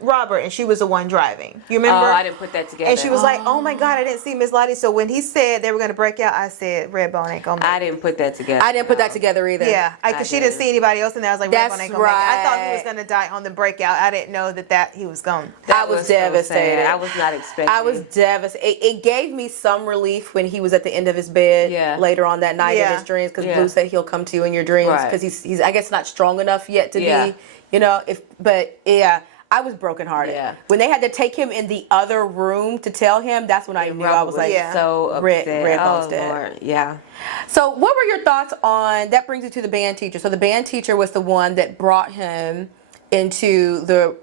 Robert and she was the one driving. You remember? Oh, I didn't put that together. And she was like, "Oh my God, I didn't see Miss Lottie." So when he said they were going to break out, I said, "Redbone ain't gonna make I it." didn't put that together. I didn't put that together either. Yeah, because she didn't didn't. see anybody else in there. I was like, That's "Redbone ain't gonna make it." I thought he was right. going to die on the breakout. I didn't know that he was gone. I was so devastated. sad. I was not expecting. I was devastated. It gave me some relief when he was at the end of his bed Yeah. later on that night in Yeah. his dreams, because Yeah. Blue said he'll come to you in your dreams Right. because he's I guess not strong enough yet to Yeah. be, but yeah. I was brokenhearted. Yeah. When they had to take him in the other room to tell him, that's when I knew. I was like, Yeah. so Red- upset. Redbone's Oh, dead. Lord. Yeah. So what were your thoughts on, that brings you to the band teacher. So the band teacher was the one that brought him into the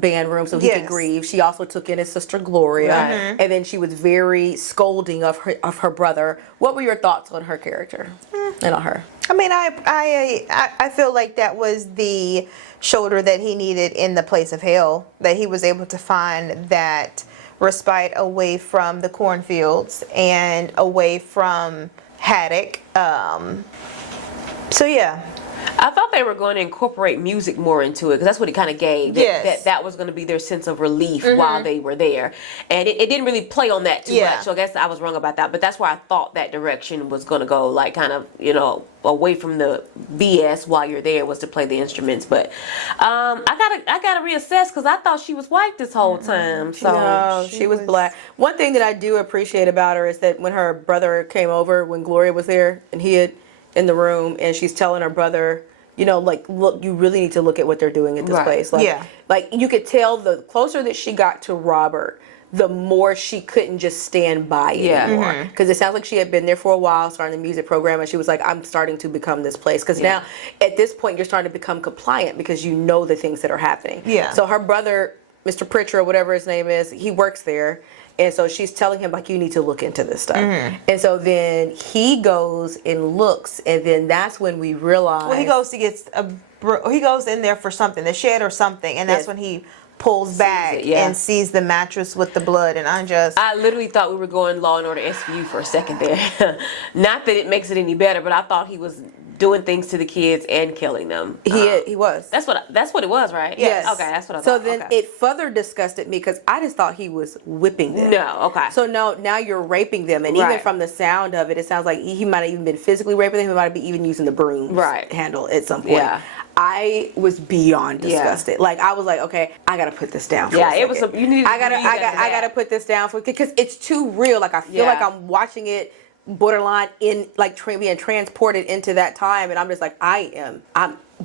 band room so he could Yes. grieve. She also took in his sister Gloria, Right. and then she was very scolding of her brother. What were your thoughts on her character and on her? I mean, I feel like that was the shoulder that he needed in the place of hell, that he was able to find that respite away from the cornfields and away from Haddock. So yeah. I thought they were going to incorporate music more into it because that's what it kind of gave. Yes. That was going to be their sense of relief while they were there, and it didn't really play on that too Yeah. much. So I guess I was wrong about that, but that's where I thought that direction was going to go, like kind of away from the BS while you're there, was to play the instruments. But I gotta reassess because I thought she was white this whole time. So No, she was black. One thing that I do appreciate about her is that when her brother came over, when Gloria was there and he had in the room, and she's telling her brother, like, look, you really need to look at what they're doing at this Right. place. Like, Yeah. like you could tell the closer that she got to Robert, the more she couldn't just stand by it Yeah. anymore. Because it sounds like she had been there for a while, starting the music program, and she was like, I'm starting to become this place. Because now, at this point, you're starting to become compliant because you know the things that are happening. Yeah. So her brother, Mr. Pritchard, or whatever his name is, he works there. And so she's telling him, like, you need to look into this stuff. And so then he goes and looks, and then that's when we realize. Well, he goes to get he goes in there for something, the shed or something, and that's Yes. when he pulls back it, yeah. and sees the mattress with the blood, and I literally thought we were going Law and Order SVU for a second there. Not that it makes it any better, but I thought he was doing things to the kids and killing them. He was. That's what it was, right? Yes. Okay, that's what I So thought. then Okay. it further disgusted me because I just thought he was whipping them. No, okay. So now you're raping them, and even Right. from the sound of it, it sounds like he might have even been physically raping them. He might be even using the broom Right. handle at some point. Yeah. I was beyond Yeah. disgusted. Like I was like, okay, I gotta put this down. For Yeah, a it was. second. You need. I gotta put this down because it's too real. Like I feel like I'm watching it borderline in like being transported into that time, and I'm just like, I'm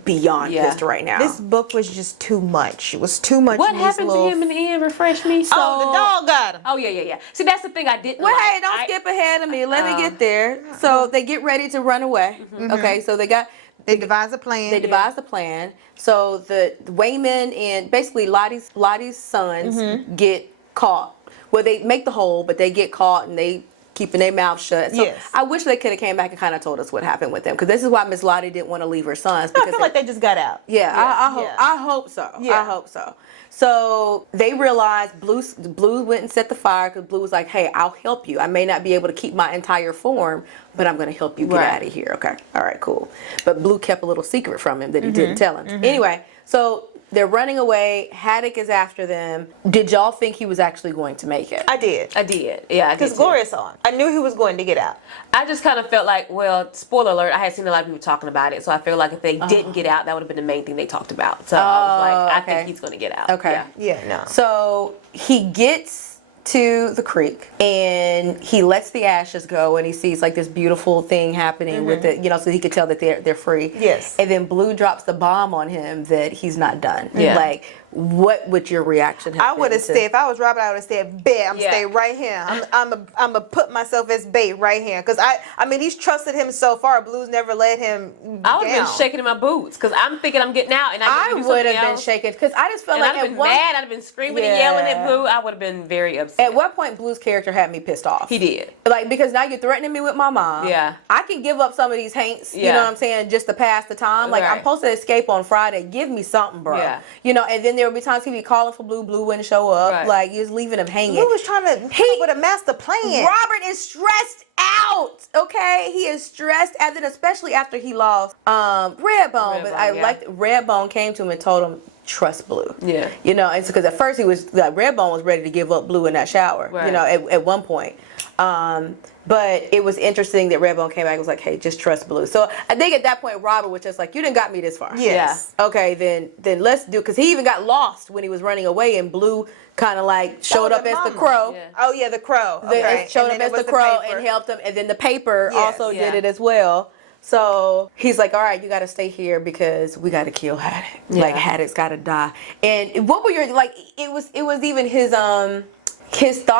beyond pissed right now. This book was just too much. It was too much. What in these happened little- to him in the end? Refresh me. So, Oh, the dog got him. Oh yeah. See, that's the thing I didn't. Well, like. hey, don't skip ahead of me. Let me get there. So they get ready to run away. Okay, so they devise a plan. They devised a plan. So the Wayman and basically Lottie's sons get caught. Well, they make the hole, but they get caught and they keeping their mouth shut. So Yes. I wish they could have came back and kind of told us what happened with them, because this is why Miss Lottie didn't want to leave her sons. I Because feel like they just got out. I hope so. Yeah. I hope so. So they realized Blue went and set the fire because Blue was like, hey, I'll help you. I may not be able to keep my entire form, but I'm going to help you get out of here. Okay. All right, cool. But Blue kept a little secret from him that he didn't tell him. Anyway, so they're running away. Haddock is after them. Did y'all think he was actually going to make it? I did. I did. Yeah, I did. Because too. Gloria saw him. I knew he was going to get out. I just kind of felt like, well, spoiler alert, I had seen a lot of people talking about it, so I feel like if they didn't get out, that would have been the main thing they talked about. So I was like, I think he's going to get out. Okay. Yeah. Yeah, no. So he gets to the creek and he lets the ashes go, and he sees like this beautiful thing happening with it, so he could tell that they're free. Yes. And then Blue drops the bomb on him that he's not done. Yeah. Like, what would your reaction have I been? would have said, if I was Robert, I would have said, bet, I'm Yeah. stay right here. I'm a put myself as bait right here. Because I mean, he's trusted him so far. Blue's never let him I would have down. been shaking in my boots because I'm thinking I'm getting out, and I I would have been shaken because I just felt And like I'd have at been one, mad. I'd have been screaming and yelling at Blue. I would have been very upset. at one point Blue's character had me pissed off. He did. Like, because now you're threatening me with my mom. Yeah. I can give up some of these haints, you Yeah. know what I'm saying, just to pass the time. Like, I'm Right. supposed to escape on Friday. Give me something, bro. Yeah. And then there would be times he'd be calling for Blue. Blue wouldn't show up. Right. Like, you're just leaving him hanging. Blue was trying to come up with a master plan. Robert is stressed out, okay? He is stressed, and then especially after he lost Redbone. But I liked Redbone came to him and told him, trust Blue. Yeah. It's because at first he was like, Redbone was ready to give up Blue in that shower, Right. at one point. But it was interesting that Redbone came back and was like, hey, just trust Blue. So I think at that point, Robert was just like, you done got me this far. Yes. Okay, then let's do, because he even got lost when he was running away, and Blue kind of like showed the up as the mama. crow. Yeah. Oh yeah, the crow. Then showed And up then as it was the crow paper. and helped him, and then the paper Yes. also Yeah. did it as well. So he's like, all right, you got to stay here because we got to kill Haddock. Like, Haddock's got to die. And what were your, like, it was even his thought.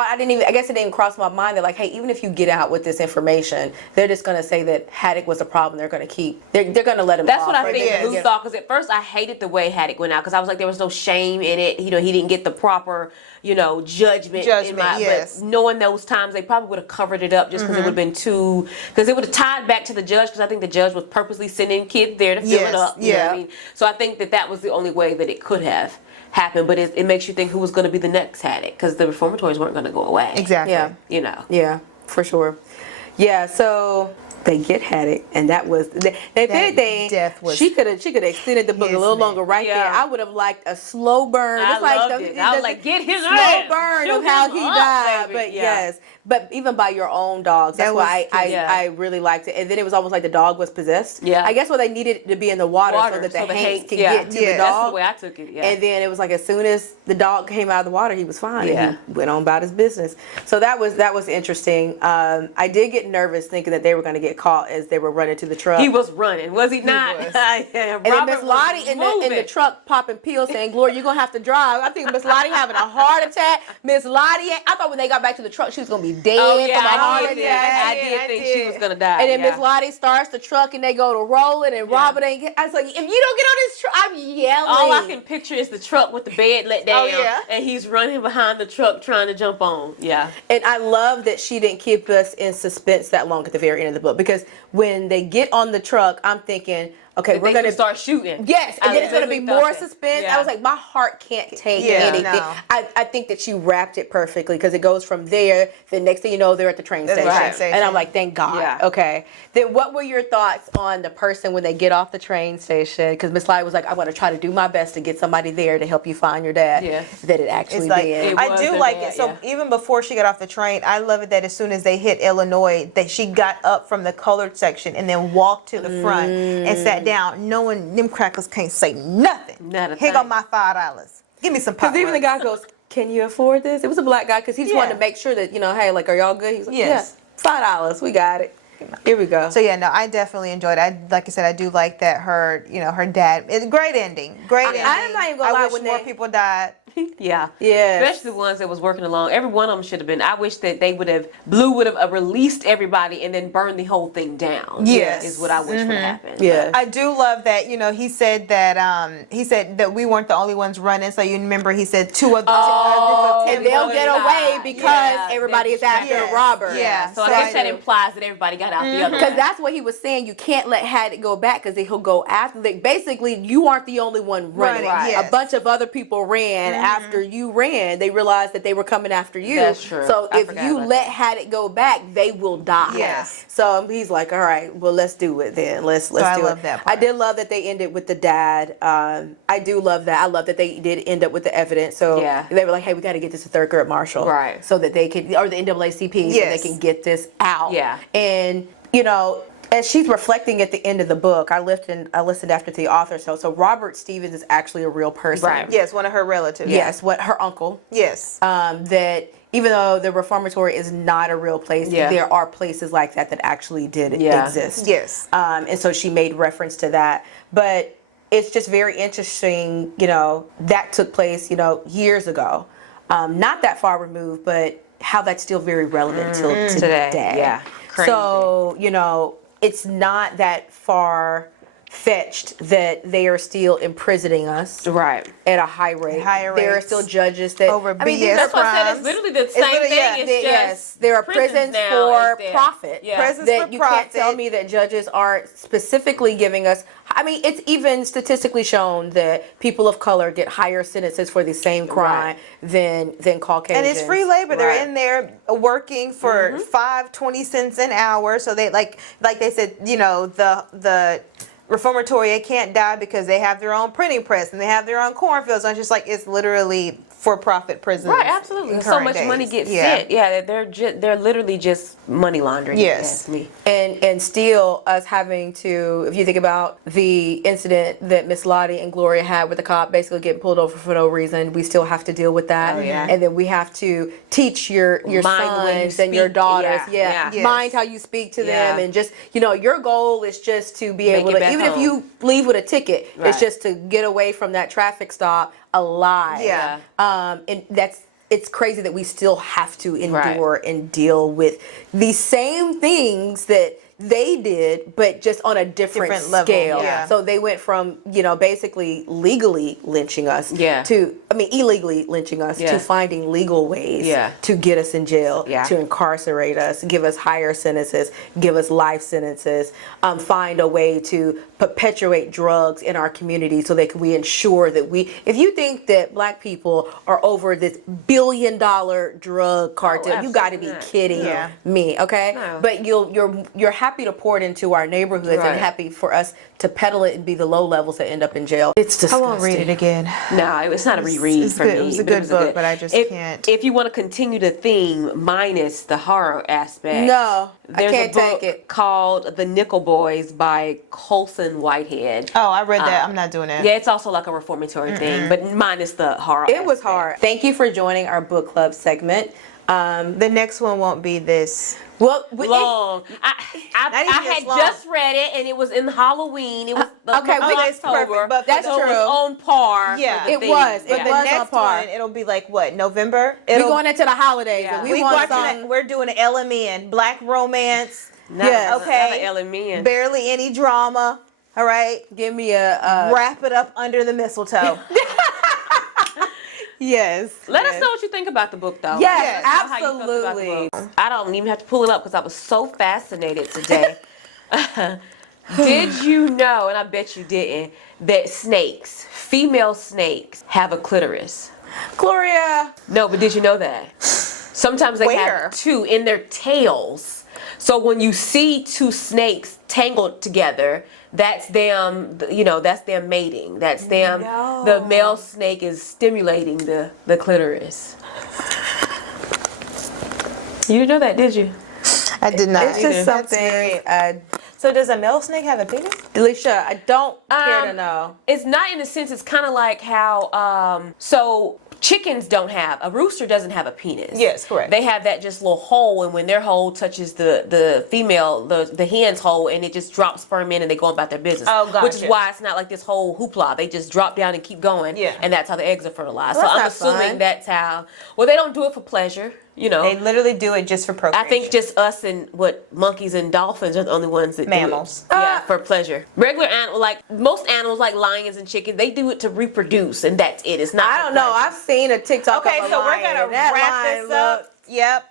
I guess it didn't cross my mind that, like, hey, even if you get out with this information, they're just going to say that Haddock was a problem. They're going to keep, they're going to let him That's off. what I Or think they're Blue gonna- thought, because at first I hated the way Haddock went out, because I was like, there was no shame in it. He didn't get the proper, judgment. Yes. But knowing those times, they probably would have covered it up just because it would have been too, because it would have tied back to the judge, because I think the judge was purposely sending kids there to fill Yes, it up. You know what yeah. I mean? So I think that was the only way that it could have happened, but it makes you think who was going to be the next Haddock, because the reformatories weren't going to go away. Exactly. Yeah. Yeah, for sure. Yeah, so they get Haddock, and that was if anything. death was she could have extended the book a little kismet. longer right there. Yeah. I would have liked a slow burn. I It's like loved it. I was like, get his slow ass. burn Shoot of how him he up, died. baby. But Yeah. yes, but even by your own dogs. That's That why was- I really liked it. And then it was almost like the dog was possessed. Yeah. I guess what they needed to be in the water so that the Hanks could get to the Yeah. dog. That's the way I took it. Yeah. And then it was like as soon as the dog came out of the water, he was fine. Yeah. And he went on about his business. So that was interesting. I did get nervous thinking that they were going to get caught as they were running to the truck. He was running, was he not? was. Yeah, and then Robert Miss Lottie was in the moving. truck popping pills saying, Gloria, you're going to have to drive. I think Miss Lottie having a heart attack. Miss Lottie, I thought when they got back to the truck, she was going to be dead Oh yeah, from a heart I did. attack. I did think she was gonna die. And then yeah. Miss Lottie starts the truck and they go to rolling and Robert ain't get. I was like, if you don't get on this truck, I'm yelling. All I can picture is the truck with the bed let down, yeah. and he's running behind the truck trying to jump on. Yeah. And I love that she didn't keep us in suspense that long at the very end of the book, because when they get on the truck, I'm thinking, okay, we're They going can to start shooting. Yes, and I then it's going to be literally more thought that. suspense. Yeah. I was like, my heart can't take Yeah, anything. no. I think that she wrapped it perfectly, because it goes from there. The next thing you know, they're at the train They're at station. the train station. And I'm like, thank God. Yeah. Okay. Then what were your thoughts on the person when they get off the train station? Because Miss Lottie was like, I'm going to try to do my best to get somebody there to help you find your dad. Yeah. That it actually It's like did. It I was do their like dad, it. So yeah. even before she got off the train, I love it that as soon as they hit Illinois, that she got up from the colored section and then walked to the front and sat down, knowing them crackers can't say nothing. Not a Here go thing. my $5. Give me some pop. Because even the guy goes, "Can you afford this?" It was a black guy because he just wanted to make sure that hey, like, are y'all good? He's like, Yes. "Yeah, $5, we got it. Here we go." So yeah, no, I definitely enjoyed it. Like I said, I do like that her dad. It's a great ending. Great ending. I'm not even gonna lie, I wish when more they- people died. Yeah. Yes. Especially the ones that was working along. Every one of them should have been. I wish that they Blue would have released everybody and then burned the whole thing down. Yes. Is what I wish would have happened. Yeah. I do love that. He said that we weren't the only ones running. So you remember he said two of the and they'll get away because everybody is after Yes. Robert. Yeah. So I guess that implies that everybody got out the other Because way. that's what he was saying. You can't let Haddock go back because he'll go after. Like, basically, you aren't the only one running. Running, yes. A bunch of other people ran after you ran. They realized that they were coming after you. That's true. So I if forgot you about let Haddock go back, they will die. Yes. So he's like, all right, well, let's do it then. Let's do it. I love that part. I did love that they ended with the dad. I do love that. I love that they did end up with the evidence. So Yeah. they were like, hey, we got to get this to third grade marshal. Right. So that they could, or the NAACP, so Yes. they can get this out. Yeah. And, as she's reflecting at the end of the book, I listened after the author. So Robert Stevens is actually a real person. Right. Yes, one of her relatives. Yes, what her uncle. Yes. That even though the Reformatory is not a real place, Yeah. there are places like that actually did Yeah. exist. Yes. And so she made reference to that. But it's just very interesting, that took place, years ago. Not that far removed, but how that's still very relevant till today. Yeah. Crazy. So, it's not that far fetched that they are still imprisoning us Right. at a high rate. Higher There are rates. still judges that Over these BS are That's what I said. It's crimes. literally the It's same literally- thing. yeah, It's They- just yes, there are prisons now for is there. profit. Yeah. Prisons That for you profit. can't tell me that judges aren't specifically giving us. I mean, it's even statistically shown that people of color get higher sentences for the same crime than Caucasians. And it's free labor. Right. They're in there working for 5.20 cents an hour. So they like they said, the Reformatory can't die because they have their own printing press and they have their own cornfields. And it's just like it's literally for-profit prisons. Right, absolutely. in So current much days. money gets Yeah. sent. Yeah, they're literally just money laundering. Yes. That's me. And still us having to, if you think about the incident that Miss Lottie and Gloria had with the cop basically getting pulled over for no reason, we still have to deal with that. Oh, yeah. And then we have to teach your Mind the way you sons and your speak. daughters, Yeah. Yes. mind how you speak to them, Yeah. and just, your goal is just to be Make able it to, back even if home. you leave with a ticket, Right. it's just to get away from that traffic stop alive. Yeah. And it's crazy that we still have to Right. endure and deal with the same things that they did, but just on a different level, scale. yeah. So they went from, basically legally lynching us Yeah. to, illegally lynching us Yeah. to finding legal ways Yeah. to get us in jail, Yeah. to incarcerate us, give us higher sentences, give us life sentences, find a way to perpetuate drugs in our community so that we ensure that if you think that black people are over this $1 billion drug cartel, you got to be absolutely not. kidding Yeah. me, okay? No. But you're happy to pour it into our neighborhoods Right. and happy for us to peddle it and be the low levels that end up in jail. It's I disgusting. won't read it again. No, it's not a reread it's for good. me. It was a but good book, but I just can't. If you want to continue the theme minus the horror aspect, No, I there's can't a book take it. called The Nickel Boys by Colson Whitehead. Oh, I read that. I'm not doing that. Yeah, it's also like a reformatory thing, but minus the horror. It was aspect. hard. Thank you for joining our book club segment. The next one won't be this. Well, Long. I even had this long. just read it, and it was in Halloween. It was the okay, month of well, it's October, perfect, but that's so it true. was on par. Yeah. for the It theme. was. It But Yeah. the was on next par. one, it'll be like what? November? we're It'll, going into the holidays, Yeah. and we we want watching some. it. We're doing an LMN, Black romance. Not, Yes. Okay. Not an element. Barely any drama. All right. Give me a Wrap it up under the mistletoe. yes. Let us know what you think about the book, though. Yes, Let us know how you felt about the absolutely. book. I don't even have to pull it up because I was so fascinated today. Did you know, and I bet you didn't, that snakes, female snakes, have a clitoris? Gloria. No, but did you know that? Sometimes they Where? have two in their tails. So when you see two snakes tangled together, that's them, that's them mating. That's them, the male snake is stimulating the clitoris. You didn't know that, did you? I did not. It's just something. So does a male snake have a penis? Alicia, I don't care to know. It's not in a sense. It's kind of like how so chickens don't have a rooster doesn't have a penis. Yes, correct. They have that just little hole, and when their hole touches the female, the hen's hole, and it just drops sperm in, and they go about their business. Oh, gotcha. Which is why it's not like this whole hoopla. They just drop down and keep going. Yeah. And that's how the eggs are fertilized. Well, so I'm that's not assuming fun. that's how. Well, they don't do it for pleasure. You know. They literally do it just for procreation. I think just us and monkeys and dolphins are the only ones that Mammals. do it. Yeah, for pleasure. Regular animal, like most animals, like lions and chickens, they do it to reproduce, and that's it. It's not. I for don't know. pleasure. I've seen a TikTok. Okay, of a so we're lion, gonna and that wrap lion this up. looked- Yep.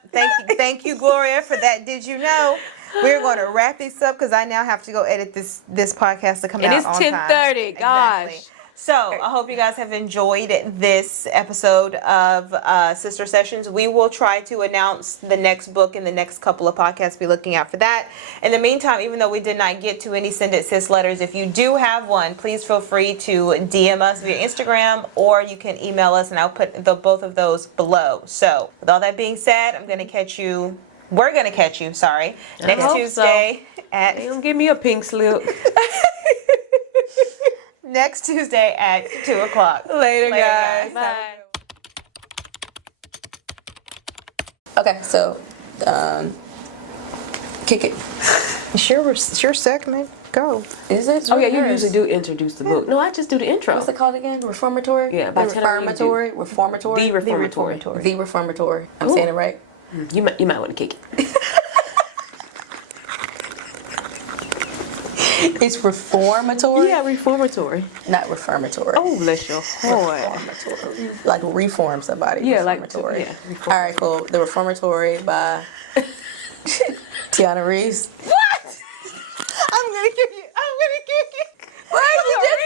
Thank you, Gloria, for that. Did you know? We're going to wrap this up because I now have to go edit this podcast to come And out it's on 10:30. time. Gosh. Exactly. So I hope you guys have enjoyed this episode of Sister Sessions. We will try to announce the next book in the next couple of podcasts. Be looking out for that. In the meantime, even though we did not get to any Send It Sis letters, if you do have one, please feel free to DM us via Instagram, or you can email us, and I'll put both of those below. So with all that being said, we're going to catch you, next hope Tuesday at They don't give me a pink slip. next Tuesday at 2:00. Later, guys. Bye. Okay, so kick it. Sure, segment. Go. Is it? Oh yeah, you usually do introduce the book. No, I just do the intro. What's it called again? Reformatory? Yeah, by the Tanner Reed. Reformatory. Reformatory. The Reformatory. The Reformatory. I'm Ooh. saying it right. You might want to kick it. It's reformatory. Yeah, reformatory. Not reformatory. Oh, bless your heart. Reformatory. Like reform somebody. Yeah, like reformatory. yeah, reform. All right, cool. The Reformatory by Tiana Reeves. What? I'm gonna kick you. What you just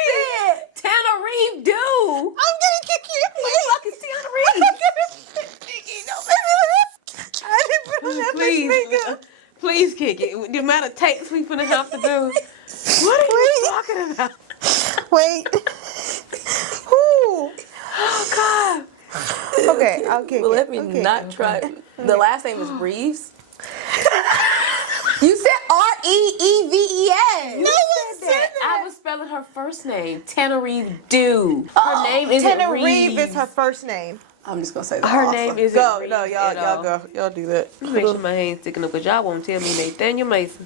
said? Tanner Reed, do. I'm gonna kick you. Fuck is Tanner Reed? I didn't put on that much makeup. Please kick it. The amount of takes we finna have to do. What are you talking about? Wait. Ooh. Oh God. Okay, I'll kick Well, it. let me Okay. not try. The last name is Reeves. You said Reeves. No one said that. I was spelling her first name, Tanner Reed. Do. Her name is Tanner Reed. Reeve is her first name. I'm just gonna say that. Her also. name isn't Go. Reeves No, y'all at all. go. Y'all do that. Make sure my hand's sticking up because y'all won't tell me Nathaniel Mason.